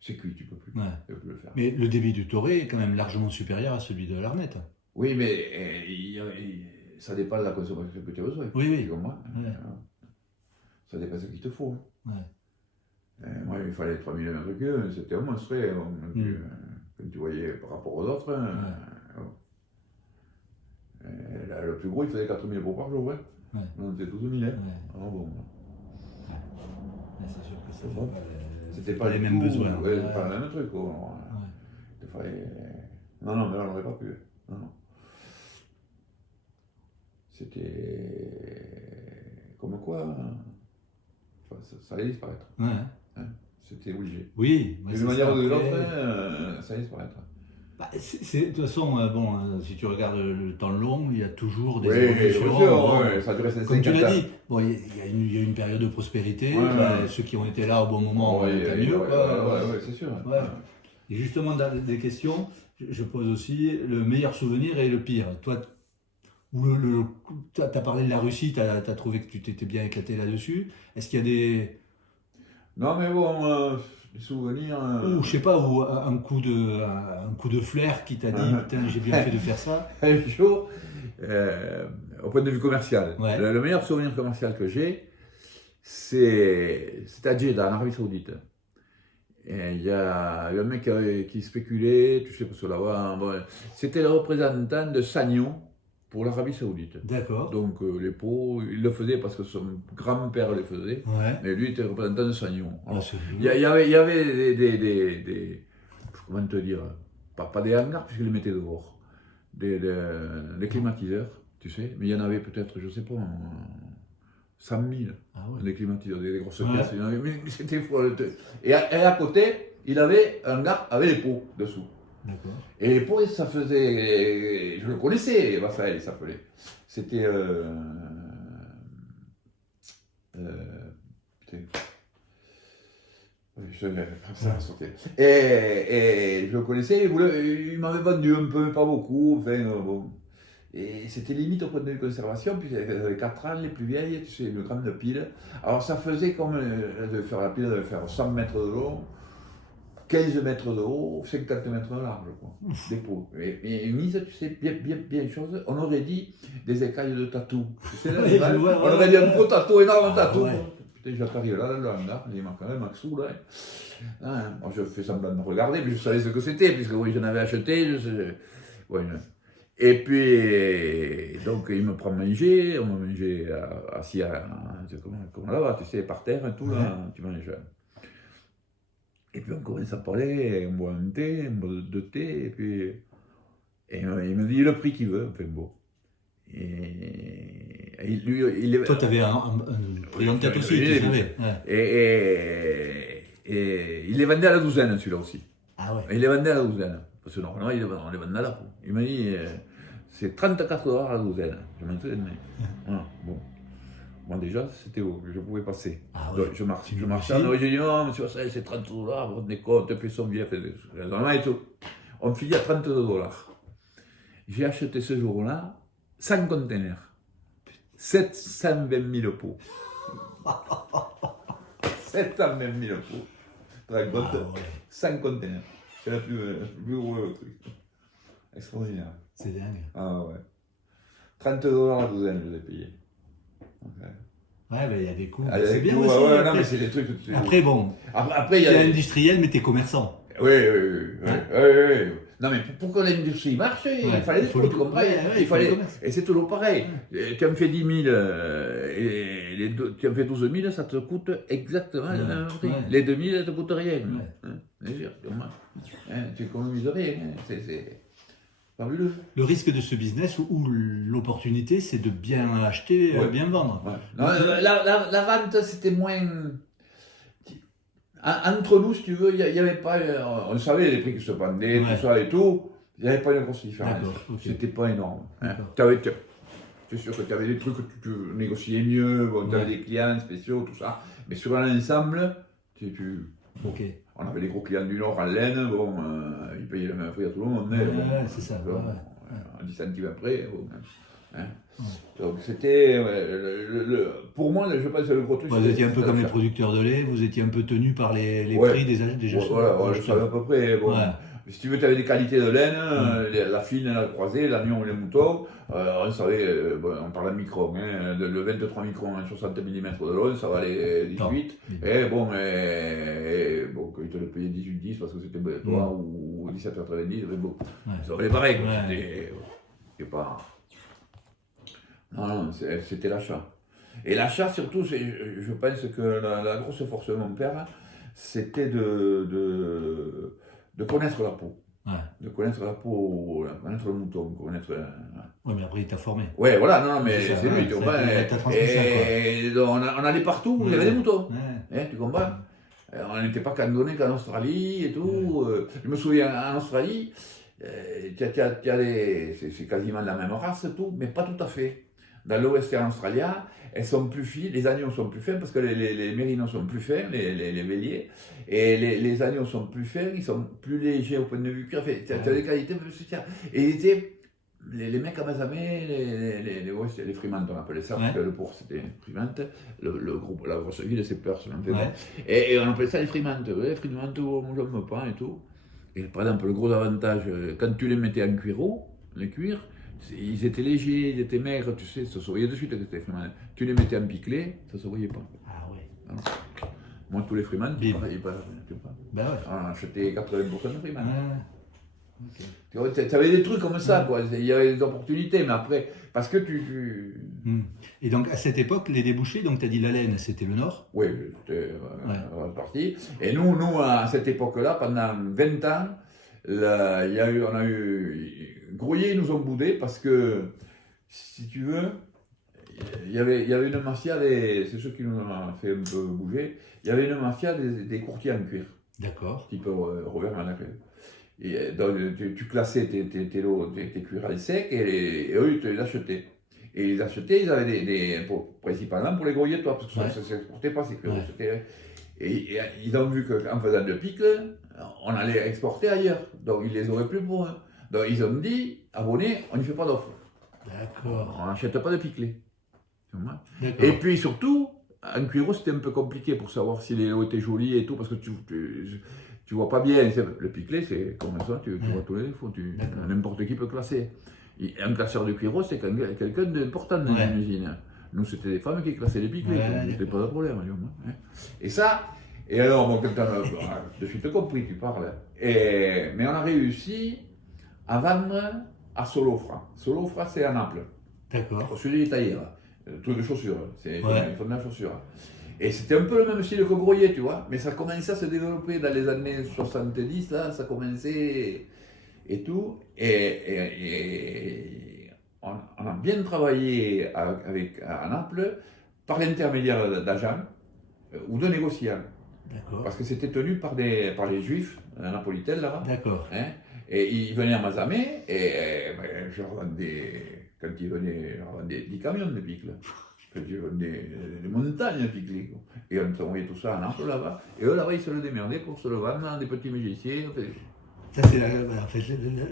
c'est cuit, tu peux plus le faire. Mais le débit du Toray est quand même largement supérieur à celui de l'Arnette. Oui, mais ça dépend de la consommation que tu as besoin. Oui. Comme moi. Ouais. Ça dépend de ce qu'il te faut. Ouais. Moi, il fallait 3000 m3, c'était un monstre. Quand tu voyais par rapport aux autres. Le plus gros, il faisait 4000 euros par jour. On était 12 000. Alors bon. C'est sûr que c'était pas les mêmes besoins. C'était pas le même truc. Il fallait... Non, mais là, on n'aurait pas pu. Non. C'était comme quoi, ça allait disparaître. C'était obligé. Oui. D'une manière ou de l'autre, ça allait disparaître. De toute façon, si tu regardes le temps long, il y a toujours des évolutions. Ça durait 50 ans. Comme tu l'as dit, il y a une période de prospérité. Ceux qui ont été là au bon moment, tant mieux. C'est sûr. Et justement, dans des questions, je pose aussi le meilleur souvenir et le pire. Toi, tu as parlé de la Russie, tu as trouvé que tu t'étais bien éclaté là-dessus. Est-ce qu'il y a des... Non, mais bon, des souvenirs... Ou, je sais pas, ou un coup de flair qui t'a dit, putain, j'ai bien fait de faire ça. Un jour, au point de vue commercial, le meilleur souvenir commercial que j'ai, c'est à Jeddah, en Arabie Saoudite. Il y a un mec qui spéculait, tu sais, parce que là-bas, c'était le représentant de Sanyo pour l'Arabie Saoudite. D'accord. Donc les pots, il le faisait parce que son grand-père le faisait, mais lui était représentant de Sanyo. Il y avait des comment te dire, pas des hangars puisqu'ils les mettaient dehors, des climatiseurs, tu sais, mais il y en avait peut-être, je sais pas, 100 000, des climatiseurs, des grosses pièces, mais c'était fou. Et à côté, il avait un hangar avec les pots dessous. D'accord. Et les pots, ça faisait... Je le connaissais, Raphaël, il s'appelait. C'était... putain... Ça a sauté. Et je le connaissais, il m'avait vendu un peu, mais pas beaucoup. Enfin, bon. Et c'était limite au point de vue conservation, puis il avait 4 ans, les plus vieilles, tu sais, une grande pile. Alors ça faisait comme... de faire la pile, de faire 100 mètres de long, 15 mètres de haut, 50 mètres de large, quoi, des pots. Et mise, tu sais, bien chose, on aurait dit des écailles de tatou. Tu sais, là, on aurait dit un gros tatou, énorme tatou. Putain, j'arrive là, le hangar, il m'a quand même Maxou, là. Moi, je fais semblant de me regarder, mais je savais ce que c'était, puisque oui, j'en avais acheté. Et puis, donc, il me prend manger, on m'a mangé assis comme là-bas, tu sais, par terre et tout, là, tu manges. Et puis on commence à parler, on boit un thé, on boit 2 thés, et puis il me dit le prix qu'il veut, enfin bon. Et lui, toi, tu avais un prix en tête aussi, tu savais. Et il les vendait à la douzaine, celui-là aussi. Ah ouais. Il les vendait à la douzaine, parce que normalement, on les vendait à la peau. Il m'a dit, c'est 34 $ la douzaine. Je m'en souviens. Bon. Moi déjà, c'était haut, je pouvais passer. Donc, je marchais, j'ai dit non, monsieur Vassal, c'est 30 $, vous rendez compte, puis son billet, et tout. On me filait à 32 $. J'ai acheté ce jour-là 100 containers, 720 000 pots. 720 000 pots. Tu te rends compte, 100 containers. C'est le plus gros truc. Extraordinaire. C'est dingue. Ah ouais. 30 $ la douzaine, je l'ai payé. Ouais, mais il y a des coûts. C'est bien aussi. Non, mais c'est des trucs. Après, bon. Après, tu es industriel, mais tu es commerçant. Oui. Non, mais pour que l'industrie marche, il fallait des trucs, tu comprends. Et c'est toujours pareil. Tu en fais 10 000 et tu en fais 12 000, ça te coûte exactement le même prix. Les 2 000, ça ne te coûte rien. Bien sûr, tu économises rien. C'est fabuleux. Le risque de ce business ou l'opportunité, c'est de bien acheter, bien vendre. Non, la vente, c'était moins... Entre nous, si tu veux, il n'y avait pas... On savait les prix qui se vendaient, tout ça et tout. Il n'y avait pas une grosse différence. C'était pas énorme. C'est sûr que tu avais des trucs que tu négociais mieux, tu avais des clients spéciaux, tout ça. Mais sur l'ensemble, on avait des gros clients du Nord en laine, ils payaient le même prix à tout le monde. C'est ça. 10 centimes après. Hein. Donc c'était, pour moi, je pense que le gros truc. Vous étiez un peu comme les producteurs de lait, vous étiez un peu tenu par les prix des acheteurs. Voilà, je savais à peu près. Bon. Ouais. Si tu veux, tu avais des qualités de laine, la fine, la croisée, l'agneau, les moutons. On savait, on parle de microns, hein, le 23 microns, 60 mm de long, ça valait 18. Et bon, quand ils te le payaient 18-10 parce que c'était toi ou 17,90, mais bon, ça valait pareil. C'était pas. Non, c'était l'achat. Et l'achat, surtout, je pense que la grosse force de mon père, c'était de connaître la peau. Ouais. De connaître la peau, connaître le mouton, connaître. Oui, mais après, il t'a formé. Ouais, voilà, non, mais c'est lui, tu comprends. Et on allait partout, il y avait des moutons. Ouais. Tu comprends. On n'était pas cantonné qu'en Australie et tout. Je me souviens, en Australie, c'est quasiment la même race, tout, mais pas tout à fait. Dans le Western Australia, elles sont plus fines, les agneaux sont plus fins parce que les mérinos sont plus fins, les béliers, et les agneaux sont plus fins, ils sont plus légers au point de vue cuir. Tu as des qualités plus spéciales. Et ils étaient, les mecs à Mazamet, les Fremantle, on appelait ça, parce que le port c'était Fremantle, le groupe, la grosse ville c'est Perth. Et on appelait ça les Fremantle, les Fremantle, on j'aime pas et tout. Et par exemple, le gros avantage, quand tu les mettais en cuiro, les cuirs, ils étaient légers, ils étaient maigres, tu sais, ça se voyait de suite que c'était Fremantle. Tu les mettais en piclé, ça se voyait pas. Ah ouais. Alors, moi, tous les Fremantle, tu vois. Ben ouais. On achetait 80% de Fremantle. Okay. Tu avais des trucs comme ça, quoi. Il y avait des opportunités, mais après, parce que Et donc, à cette époque, les débouchés, donc tu as dit la laine, c'était le Nord. Oui, c'était parti. Et nous, à cette époque-là, pendant 20 ans, on a eu. Grouillet, ils nous ont boudé parce que, si tu veux, il y avait une mafia, c'est ceux qui nous ont fait un peu bouger, il y avait une mafia des courtiers en cuir. D'accord. Type Robert Manaclet. Et donc, tu classais tes cuirs à sec et eux, ils te les achetaient. Et les achetaient, ils avaient principalement pour les grouiller, toi, parce que ça ne s'exportait pas, ces cuirs. Et ils ont vu qu'en faisant de pique, on allait exporter ailleurs. Donc, ils les auraient plus pour eux. Donc, ils ont dit, abonnés, on n'y fait pas d'offre. D'accord. On n'achète pas de piquelés. Et puis, surtout, en cuiro, c'était un peu compliqué pour savoir si les lots étaient jolis et tout, parce que tu vois pas bien. Le piquelé, c'est comme ça, tu vois tous les défauts. N'importe qui peut classer. Et un classeur de cuiro, c'est quelqu'un d'important dans une usine. Nous, c'était des femmes qui classaient les piquelés, c'était pas de problème. Et ça, et alors, bon, de suite compris, tu parles. Mais on a réussi à vendre à Solofra. Solofra, c'est à Naples. D'accord. Au sud des tailleurs, truc de chaussures, ils font de la chaussure. Et c'était un peu le même style que Grouillet, tu vois, mais ça commençait à se développer dans les années 70, là, ça commençait et tout. Et on a bien travaillé à Naples par l'intermédiaire d'agents ou de négociants. D'accord. Parce que c'était tenu par les juifs napolitains là-bas. D'accord. Et ils venaient à Mazamet et je leur vendais, quand ils venaient, je leur vendais 10 camions de picle. Quand ils venaient des montagnes de picle. Et on envoyait tout ça à Naples là-bas. Et eux là-bas, ils se le démerdaient pour se le vendre dans des petits magiciens. Ça, c'est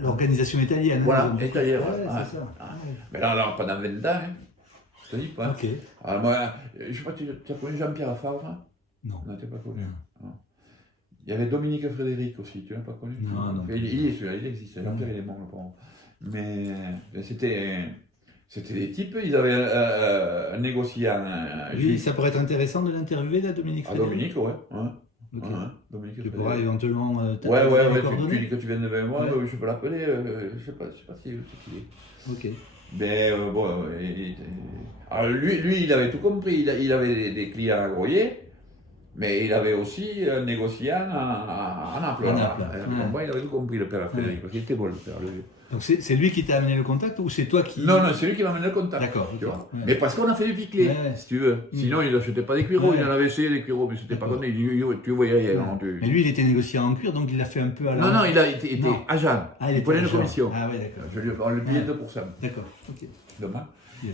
l'organisation italienne. Voilà, italienne. C'est ça. Mais là, pendant 20 ans, je te dis pas. Ok. Alors moi, je sais pas, tu as connu Jean-Pierre Favre? Non. Non, tu n'as pas connu. Il y avait Dominique Frédéric aussi, tu l'as pas connu? Non. Il est celui-là, il existe, Jean-Pierre il est mort, le pauvre. Mais c'était des types, ils avaient un négociant. Oui, ça pourrait être intéressant de l'interviewer, là, Dominique Frédéric. Dominique, ouais. Okay. Dominique tu pourras éventuellement tu dis que tu viens de vers moi, je peux l'appeler, je sais pas si il est. Ok. Mais bon, alors lui, il avait tout compris, il avait des clients à Grouillet. Mais il avait aussi un négociant à Naples. Il avait tout compris, le père Frédéric, parce qu'il était beau, le père. Donc c'est lui qui t'a amené le contact ou c'est toi qui... Non, c'est lui qui m'a amené le contact. D'accord. Mais parce qu'on a fait du piquelé, si tu veux. Sinon, il n'achetait pas des cuiros, il en avait essayé des cuiros, mais c'était pas connu. Tu voyais rien. Mais lui, il était négociant en cuir, donc il l'a fait un peu à la... Non, il a été agent. Il prenait une commission. Ah oui, d'accord. On le payait 2%. D'accord, ok. Dommage.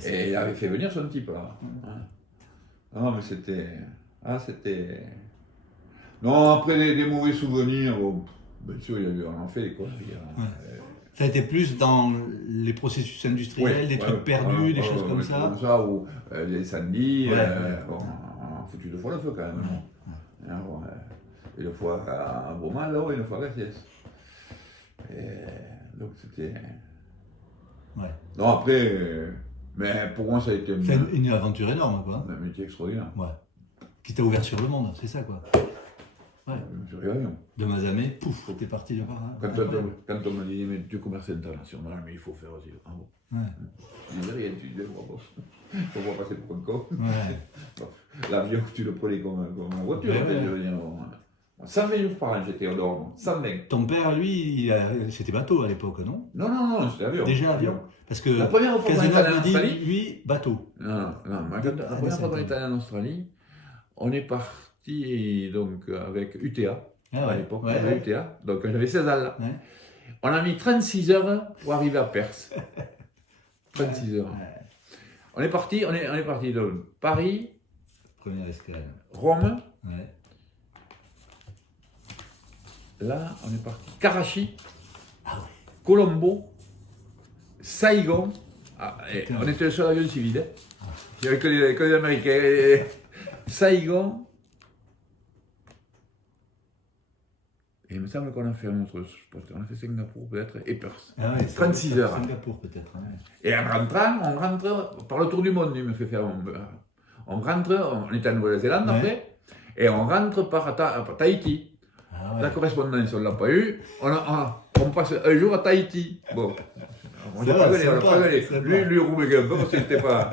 Et il avait fait venir son type, là. Non, mais c'était... Non, après des mauvais souvenirs, bien sûr, on en fait, quoi. Ça a été plus dans les processus industriels, des trucs perdus, des choses comme ça. Comme ça, ou les incendies, Ouais. on a foutu 2 fois le feu quand même. Ouais. Alors, une fois à Beaumont, et une fois à Garciès. Donc c'était. Ouais. Non, après, mais pour moi, ça a été C'est une aventure énorme, quoi. un métier extraordinaire. Ouais. Qui t'a ouvert sur le monde, c'est ça, quoi. Ouais. Je rien. De Mazamet, pouf, t'es parti de part. Quand on me dit, mais tu es commerçant international, mais il faut faire aussi. Ah bon. Ouais. Je dis rien, tu dis, il faut voir passer pour un con. Ouais. L'avion, tu le prenais comme une voiture. Ouais, ouais. Je veux dire, 120 jours par an, j'étais au dormant. 120. Ton père, lui, c'était bateau à l'époque, non? Non, c'était avion. Déjà avion. Parce que La première fois qu'on est Cazeneuve allé en m'a dit, Australie. lui, bateau. Non. La première fois qu'on est allé en Australie, on est parti donc avec UTA. Ah ouais. À l'époque, Ouais, on avait ouais. UTA. Donc j'avais 16 ans là. Ouais. On a mis 36 heures pour arriver à Perth. 36 heures. Ouais. On est parti de Paris, Première escale. Rome. Ouais. Là, on est parti Karachi, Ah ouais. Colombo, Saigon. Et Putain. on était le seul avion civil. Hein. Il n'y avait que les Américains. Et Saigon. Et il me semble qu'on a fait un autre spot. On a fait Singapour peut-être et Perth. Ah ouais, 36 heures. Singapour peut-être. Hein. Et en rentrant, on rentre par le tour du monde. Il me fait faire. On rentre, on est en Nouvelle-Zélande après. Et on rentre par Tahiti. Ah ouais. La correspondance, on ne l'a pas eu. On passe un jour à Tahiti. Bon. On n'a pas gueulé. Lui, roubaix un peu parce qu'il n'était pas.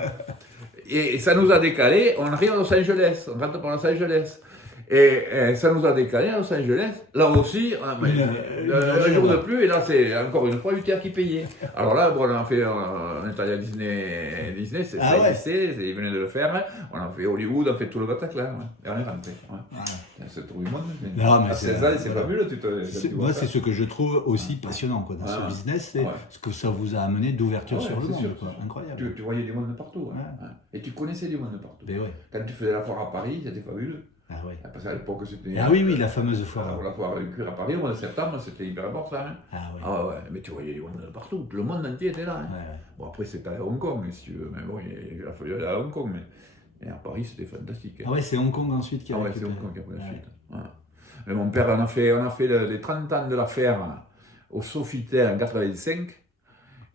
Et ça nous a décalé. On arrive à Los Angeles. On rentre par Los Angeles. Et ça nous a décalé à Los Angeles. Là aussi, un jour de plus. Et là, c'est encore une fois UTA qui payait. Alors là, bon, on est allé à Disney. C'est ça, ils venaient de le faire. On a fait Hollywood, on a fait tout le Bataclan. Et on est rentré. C'est tout le monde. Non, mais à 16 ans, c'est fabuleux. Moi, c'est ce que je trouve aussi passionnant quoi, dans ce business, c'est ce que ça vous a amené d'ouverture sur le monde. Quoi. Incroyable. Tu voyais du monde de partout. Et tu connaissais du monde de partout. Mais ouais. Quand tu faisais la foire à Paris, c'était fabuleux. Ah ouais. Parce qu'à l'époque, c'était. Ah oui, la fameuse foire. Alors, la foire du cuir à Paris, au mois de septembre, c'était hyper important. Hein. Ah ouais. Ah ouais, mais tu voyais du monde de partout. Le monde entier était là. Hein. Ouais. Bon, après, c'était à Hong Kong, si tu veux. Mais bon, il a fallu aller à Hong Kong. Mais à Paris, c'était fantastique. Hein. Ah ouais, c'est Hong Kong ensuite qui a c'est Hong Kong qui a pris la suite. Ouais. Mais mon père, on a fait les 30 ans de la ferme au Sofitel en 85.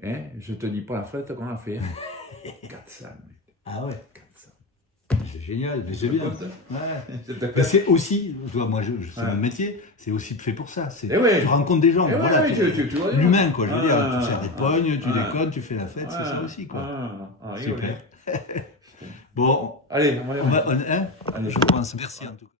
Hein, je te dis pas la fête qu'on a fait. 400. Ah ouais. 400. C'est génial, mais c'est bien. Ouais. Mais c'est aussi, toi, moi, c'est mon métier, c'est aussi fait pour ça. Tu oui. rencontres des gens, voilà, tu vois, l'humain, quoi. Je veux dire, tu sers des pognes, tu déconnes, tu fais la fête, c'est ça aussi, quoi. Super. Bon, allez, hein, je pense. Merci en tout cas.